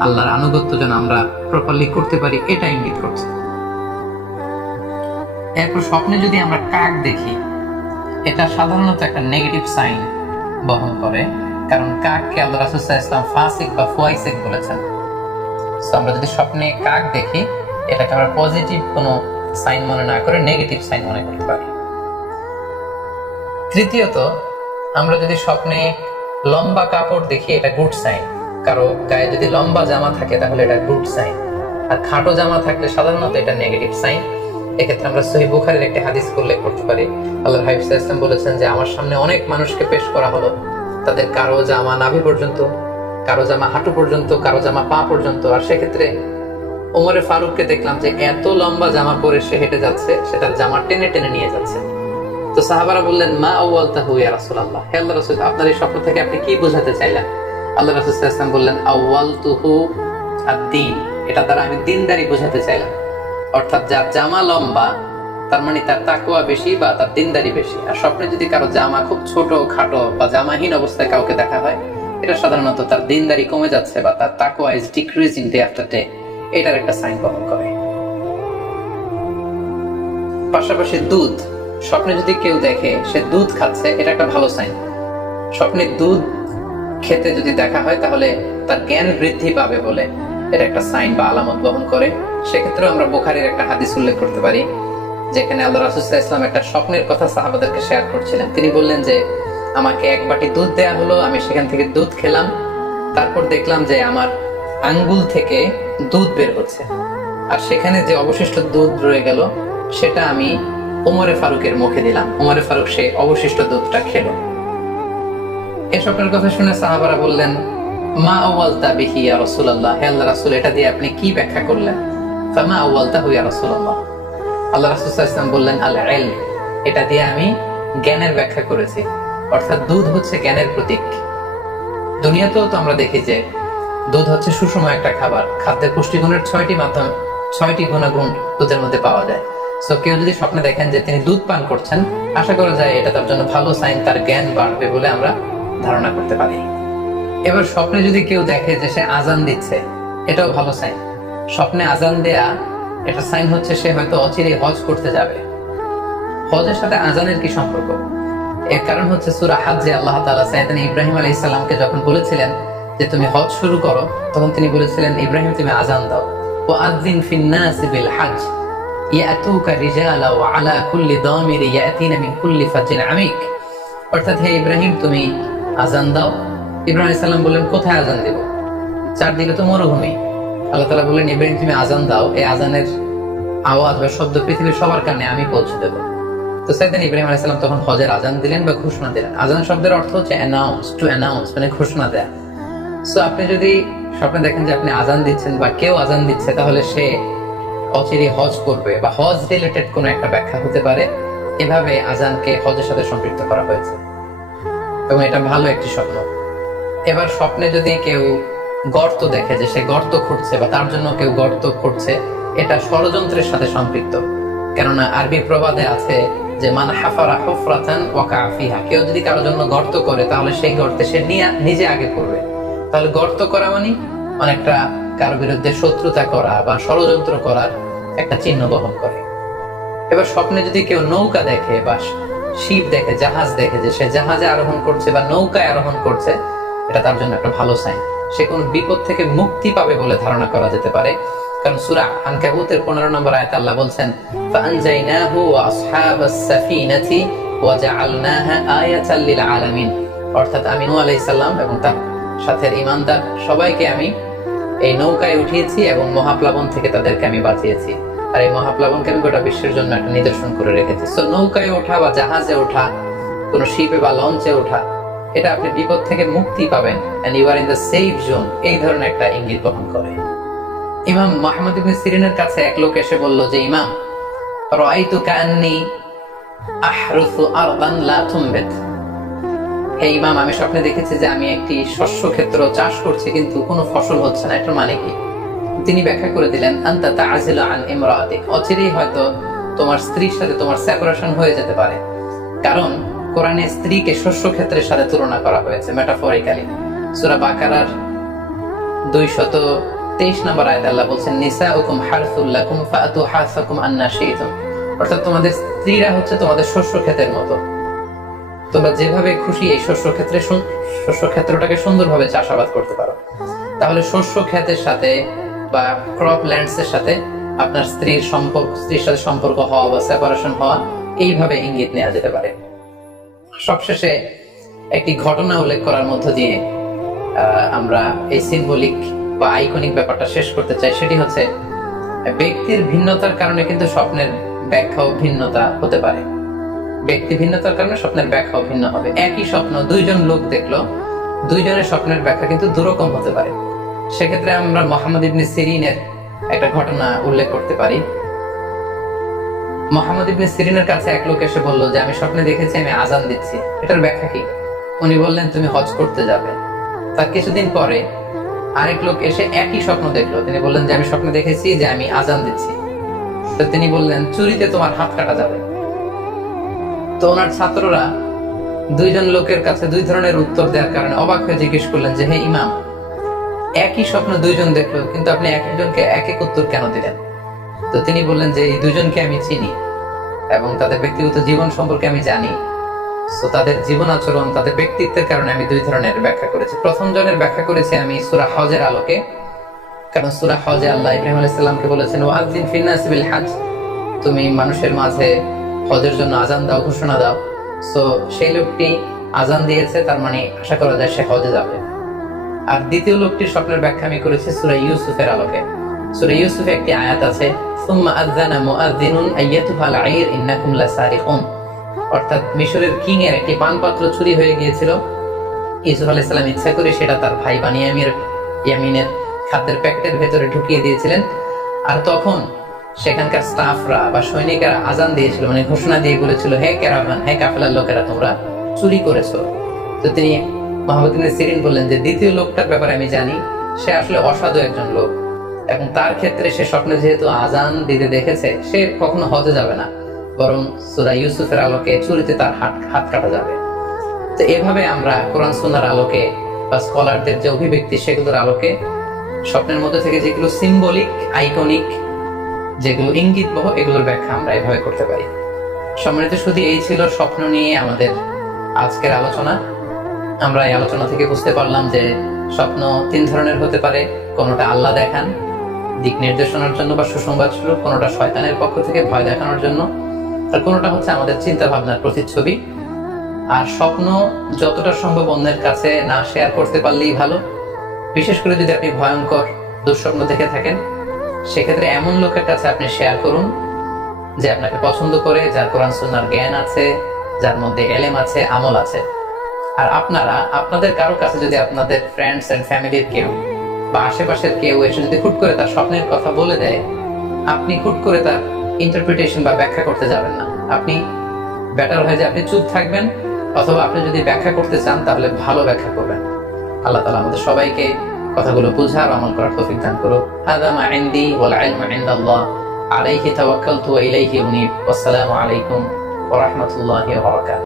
আল্লাহর আনুগত্য যেন আমরা প্রপারলি করতে পারি, এটা ইঙ্গিত করছে। এরপর স্বপ্নে যদি আমরা কাক দেখি, এটা সাধারণত একটা নেগেটিভ সাইন বহন করে, কারণ কাককে আল্লাহ রাসূল সাল্লাল্লাহু আলাইহি ওয়াসাল্লাম ফাসিক বা ফুয়াইসিক বলেছেন। তো আমরা যদি স্বপ্নে কাক দেখি এটাকে আমরা পজিটিভ কোনো সাইন মনে না করে নেগেটিভ সাইন মনে করতে পারি। তৃতীয়ত, আমরা যদি স্বপ্নে লম্বা কাপড় দেখি এটা গুড সাইন। কারো গায়ে যদি লম্বা জামা থাকে তাহলে এটা গুড সাইন, আর খাটো জামা থাকলে সাধারণত এটা নেগেটিভ সাইন। এক্ষেত্রে আমরা সহিহ বুখারীর একটি হাদিস উল্লেখ করতে পারি। আল্লাহর হাবিব সাল্লাল্লাহু আলাইহি ওয়াসাল্লাম বলেছেন যে আমার সামনে অনেক মানুষকে পেশ করা হলো, তাদের কারো জামা নাভি পর্যন্ত, কারো জামা হাঁটু পর্যন্ত, কারো জামা পা পর্যন্ত। আর সেক্ষেত্রে ওমরে ফারুককে দেখলাম যে এত লম্বা জামা পরে সে হেঁটে যাচ্ছে, সে তার জামা টেনে টেনে নিয়ে যাচ্ছে। তো সাহাবারা বললেন মা আউয়ালতাহু ইয়া রাসূলুল্লাহ, হে আল্লাহর রাসূল আপনার এই স্বপ্ন থেকে আপনি কি বোঝাতে চাইলেন? আল্লাহ রাসূল সাল্লাল্লাহু আলাইহি ওয়াসাল্লাম বললেন আউয়ালতুহু আদ-দীন, এটা দ্বারা আমি দ্বীনদারি বোঝাতে চাইলাম। অর্থাৎ যার জামা লম্বা তার মানে তার তাকওয়া বেশি বা তার দ্বীনদারি বেশি। আর স্বপ্নে যদি কারো জামা খুব ছোট খাটো বা জামাহীন অবস্থায় কাউকে দেখা হয় এটা সাধারণত তার দিনদারি কমে যাচ্ছে বা তার তাকওয়া is decreasing day after day, এটার একটা সাইন বহন করে। পাশাপাশি দুধ, স্বপ্নে যদি কেউ দেখে সে দুধ খাচ্ছে, এটা একটা ভালো সাইন। স্বপ্নে দুধ খেতে যদি দেখা হয় তাহলে তার জ্ঞান বৃদ্ধি পাবে বলে এটা একটা সাইন বা আলামত বহন করে। সেক্ষেত্রে আমরা বুখারীর একটা হাদিস উল্লেখ করতে পারি, যেখানে আল্লাহ রাসূল সাল্লাল্লাহু আলাইহি ওয়াসাল্লাম একটা স্বপ্নের কথা সাহাবাদেরকে শেয়ার করছিলেন। তিনি বললেন যে আমাকে এক বাটি দুধ দেয়া হলো, আমি সেখান থেকে দুধ খেলাম, তারপর দেখলাম যে আমার আঙ্গুল থেকে দুধ বের হচ্ছে, আর সেখানে যে অবশিষ্ট দুধ রয়ে গেল সেটা আমি ওমরে ফারুকের মুখে দিলাম। ওমরে ফারুক সে অবশিষ্ট দুধটা খেলো। এই স্বপ্নের কথা শুনে সাহাবারা বললেন, মা আওয়ালতা বিহি ইয়া রাসূলুল্লাহ, হে আল্লাহর রাসূল এটা দিয়ে আপনি কি ব্যাখ্যা করলেন? ফামা আওয়ালতাহু ইয়া রাসূলুল্লাহ, আল্লাহ রাসূল সাল্লাল্লাহু আলাইহি ওয়াসাল্লাম বললেন, আল ইলম, এটা দিয়ে আমি জ্ঞানের ব্যাখ্যা করেছি। অর্থাৎ দুধ হচ্ছে জ্ঞানের প্রতীক। দুনিয়াতেও তো আমরা দেখি যে দুধ হচ্ছে সুষম একটা খাবার, খাদ্যের পুষ্টিগুণের 6টি গুণাগুণ দুধের মধ্যে পাওয়া যায়। সো কেউ যদি স্বপ্নে দেখেন যে তিনি দুধ পান করছেন, আশা করা যায় এটা তার জন্য ভালো সাইন, তার জ্ঞান বাড়বে বলে আমরা ধারণা করতে পারি। এবার স্বপ্নে যদি কেউ দেখে যে সে আজান দিচ্ছে, এটাও ভালো সাইন। স্বপ্নে আজান দেয়া এটা সাইন হচ্ছে সে হয়তো অচিরেই হজ করতে যাবে। হজের সাথে আজানের কি সম্পর্ক? এর কারণ হচ্ছে সূরা হজ্জে আল্লাহ তাআলা সাইয়েদনা ইব্রাহিম আলাইহিস সালামকে যখন বলেছিলেন যে তুমি হজ শুরু করো, তখন তিনি বলেছিলেন, ইব্রাহিম তুমি আজান দাও, ওয়া আযিন ফিন নাসি বিল হজ ইয়াতুকা রিজালা ওয়া আলা কুল্লি দামির ইয়াতিনা মিন কুল্লি ফাজ্জিন আমিক। অর্থাৎ হে ইব্রাহিম তুমি আজান দাও। ইব্রাহিম আলাইহিস সালাম বললেন, কোথায় আজান দেব? চারদিকে তো মরুভূমি। আল্লাহ তাআলা বললেন, ইব্রাহিম তুমি আজান দাও, এই আজানের আওয়াজ বা শব্দ পৃথিবীর সবার কানে আমি পৌঁছে দেব। তো সাইয়েদনা ইব্রাহিম আলাইহিস সালাম তখন হজের আজান দিলেন বা ঘোষণা দিলেন। আজান শব্দের অর্থ হচ্ছে অ্যানাউন্স, টু অ্যানাউন্স, মানে ঘোষণা দেয়া। সো আপনি যদি স্বপ্নে দেখেন যে আপনি আজান দিচ্ছেন বা কেউ আজান দিচ্ছে, তাহলে সে অচিরেই হজ করবে বা হজ রিলেটেড কোনো একটা ব্যাখ্যা হতে পারে। এভাবে আজানকে হজের সাথে সম্পৃক্ত করা হয়েছে এবং এটা ভালো একটি স্বপ্ন। এবার স্বপ্নে যদি কেউ গর্ত দেখে যে সে গর্ত খুঁড়ছে বা তার জন্য কেউ গর্ত খুঁড়ছে, এটা ষড়যন্ত্রের সাথে সম্পৃক্ত। কেননা আরবি প্রবাদে আছে যে মান হাফারা হুফরাতান ওয়াকা ফিহা, কেউ যদি কারোর জন্য গর্ত করে তাহলে সেই গর্তে সে নিজে আগে পড়বে। তাহলে গর্ত করা মানে অনেকটা কারো বিরুদ্ধে শত্রুতা করা বা ষড়যন্ত্র করার একটা চিহ্ন বহন করে। এবার স্বপ্নে যদি কেউ নৌকা দেখে বা শিপ দেখে, জাহাজ দেখে যে সে জাহাজে আরোহণ করছে বা নৌকায় আরোহণ করছে, এটা তার জন্য একটা ভালো সাইন। সে কোন বিপদ থেকে মুক্তি পাবে বলে ধারণা করা যেতে পারে। কারণ সূরা আনকাবুতের 15 নম্বর আয়াতে আল্লাহ বলছেন, ফাআনজাইনাহু ওয়া আসহাবাস সাফিনাতি ওয়া জাআলনাহা আয়াতাল লিল আলামিন। অর্থাৎ আমি নূহ আলাইহিস সালাম এবং তার সাথে ঈমানদার সবাইকে আমি এই নৌকায় উঠিয়েছি এবং মহাপ্লাবন থেকে তাদেরকে আমি বাঁচিয়েছি। আর এই মহাপ্লাবনকে আমি গোটা বিশ্বের জন্য একটা নিদর্শন করে রেখেছি। সো নৌকায় ওঠা বা জাহাজে ওঠা, কোন শিপে বা লঞ্চে ওঠা, এটা আপনি বিপদ থেকে মুক্তি পাবেন, and you are in the safe zone, এই ধরনের একটা ইঙ্গিত বহন করে। ইমাম মুহাম্মদ ইবনে সিরিনের কাছে এক লোক এসে বলল যে, ইমাম, রাআইতু কান্নী আহরুসু আরদান লা তুমবিত, হে ইমাম আমি স্বপ্নে দেখেছি যে আমি একটি শস্য ক্ষেত্র চাষ করছি কিন্তু কোনো ফসল হচ্ছে না, এটার মানে কি? তিনি ব্যাখ্যা করে দিলেন, আনতা তা'জিলু আন ইমরাআতিক, অচিরেই হয়তো তোমার স্ত্রীর সাথে তোমার সেপারেশন হয়ে যেতে পারে। কারণ কোরআনে স্ত্রীকে শস্য ক্ষেত্রের সাথে তুলনা করা হয়েছে মেটাফরিক্যালি। সূরা বাকারার 223 নম্বর আয়াতে আল্লাহ বলছেন, নিসাউকুম হারসুল লাকুম ফাআতু হারসাকুম আন্না শি'তুম, অর্থাৎ তোমাদের স্ত্রীরা হচ্ছে তোমাদের শস্য ক্ষেতের মতো, তোমরা যেভাবে খুশি এই শস্য ক্ষেত্রটাকে সুন্দরভাবে চাষাবাদ করতে পারো। তাহলে শস্য ক্ষেতের সাথে বা ক্রপ ল্যান্ডস এর সাথে আপনার স্ত্রীর সাথে সম্পর্ক হওয়া বা সেপারেশন হওয়া, এইভাবে ইঙ্গিত নেওয়া যেতে পারে। সবশেষে একটি ঘটনা উল্লেখ করার মধ্য দিয়ে আমরা এই সিম্বলিক বা আইকনিক ব্যাপারটা শেষ করতে চাই। সেটি হচ্ছে ব্যক্তির ভিন্নতার কারণে কিন্তু স্বপ্নের ব্যাখ্যাও ভিন্নতা হতে পারে। ব্যক্তি ভিন্নতার কারণে স্বপ্নের ব্যাখ্যাও ভিন্ন হবে। একই স্বপ্ন দুইজন লোক দেখলো, দুইজনের স্বপ্নের ব্যাখ্যা কিন্তু দুরকম হতে পারে। সেক্ষেত্রে আমরা মুহাম্মদ ইবনে সিরিনের একটা ঘটনা উল্লেখ করতে পারি। মুহাম্মদ ইবনে সিরিনের কাছে এক লোক এসে বলল যে আমি স্বপ্নে দেখেছি আমি আজান দিচ্ছি, এটার ব্যাখ্যা কি? উনি বললেন তুমি হজ করতে যাবে। তার কিছুদিন পরে আরেক লোক এসে একই স্বপ্ন দেখলো, তিনি বললেন যে আমি স্বপ্নে দেখেছি যে আমি আজান দিচ্ছি। তো তিনি বললেন চুরিতে তোমার হাত কাটা যাবে। তো ওনার ছাত্ররা দুইজন লোকের কাছে দুই ধরনের উত্তর দেওয়ার কারণে অবাক হয়ে জিজ্ঞেস করলেন যে হে ইমাম, একই স্বপ্ন দুইজন দেখলো, কিন্তু আপনি এক একজনকে এক এক উত্তর কেন দিলেন? তো তিনি বললেন যে এই দুইজনকে আমি চিনি এবং তাদের ব্যক্তিগত জীবন সম্পর্কে আমি জানি, তো তাদের জীবন আচরণ, তাদের ব্যক্তিত্বের কারণে আমি দুই ধরনের ব্যাখ্যা করেছি। প্রথম জনের ব্যাখ্যা করেছি আমি সূরা হজের আলোকে, কারণ সূরা হজে আল্লাহ ইব্রাহিম আলাইহিস সালামকে বলেছেন ওয়াযিন ফিন নাস বিল হজ, তুমি মানুষের মাঝে হজের জন্য আজান দাও, ঘোষণা দাও। সো সেই লোকটি আজান দিয়েছে, তার মানে আশা করা যায় সে হজে যাবে। আর দ্বিতীয় লোকটির স্বপ্নের ব্যাখ্যা আমি করেছি সূরা ইউসুফের আলোকে। সূরা ইউসুফে একটি আয়াত আছে সুম্মা আযানা মুআযযিনুন আইয়াতুহাল আইর ইন্নাকুম লাসারিকুন, অর্থাৎ মিশরের কিং এর একটি পানপাত্র চুরি হয়ে গিয়েছিল। ইউসুফ আলাইহিস সালাম ইচ্ছা করে সেটা তার ভাই ইয়ামিনের খাদ্যের প্যাকেটের ভেতরে ঢুকিয়ে দিয়েছিলেন। আর তখন সেখানকার স্টাফরা বা সৈনিকেরা আজান দিয়েছিল, মানে ঘোষণা দিয়ে বলেছিল হে ক্যারাভান, হে কাফেলার লোকেরা, তোমরা চুরি করেছো। তো তিনি মুহাম্মদ সিরিন বললেন যে দ্বিতীয় লোকটার ব্যাপারে আমি জানি, সে আসলে অসাধু একজন লোক, এবং তার ক্ষেত্রে সে স্বপ্নে যেহেতু আজান দিতে দেখেছে, সে কখনো হজে যাবে না, বরং সূরা ইউসুফের আলোকে চুরিতে তার হাত কাটা যাবে। তো এভাবে আমরা কোরআন সুন্নাহর আলোকে বা স্কলারদের যে অভিব্যক্তি সেগুলোর আলোকে স্বপ্নের মধ্যে থেকে যেগুলো সিম্বলিক, আইকনিক, যেগুলো ইঙ্গিত বহ, এগুলোর ব্যাখ্যা আমরা এভাবে করতে পারি। সম্মানিত শুধু এই ছিল স্বপ্ন নিয়ে আমাদের আজকের আলোচনা। আমরা এই আলোচনা থেকে বুঝতে পারলাম যে স্বপ্ন তিন ধরনের হতে পারে। কোনোটা আল্লাহ দেখান দিক নির্দেশনার জন্য বা সুসংবাদ স্বরূপ, কোনোটা শয়তানের পক্ষ থেকে ভয় দেখানোর জন্য, আর কোনোটা হচ্ছে আমাদের চিন্তা ভাবনার প্রতিচ্ছবি। আর স্বপ্ন যতটা সম্ভব অন্যের কাছে না শেয়ার করতে পারলেই ভালো। বিশেষ করে যদি আপনি ভয়ঙ্কর দুঃস্বপ্ন দেখে থাকেন, সেক্ষেত্রে এমন লোকের কাছে আপনি শেয়ার করুন যে আপনাকে পছন্দ করে, যার কোরআন সুন্নাহর জ্ঞান আছে, যার মধ্যে এলেম আছে, আমল আছে। আর আপনারা আপনাদের কারো কাছে যদি আপনাদের ফ্রেন্ডস এন্ড ফ্যামিলির কেউ বা আশেপাশের কেউ এসে যদি হুট করে তার স্বপ্নের কথা বলে দেয়, আপনি হুট করে তার ইন্টারপ্রিটেশন বা ব্যাখ্যা করতে যাবেন না। আপনি বেটার হয় যে আপনি চুপ থাকবেন, অথবা আপনি যদি ব্যাখ্যা করতে চান তাহলে ভালো ব্যাখ্যা করবেন। আল্লাহ তাআলা আমাদের সবাইকে কথাগুলো বুঝার আমল করার তৌফিক দান করুন। হাযা মা ইনদি ওয়াল ইলমু ইনদাল্লাহ আলাইহি তাওয়াক্কালতু ওয়া ইলাইহি উনীব। আসসালামু আলাইকুম ওয়া রাহমাতুল্লাহি ওয়া বারাকাতুহু।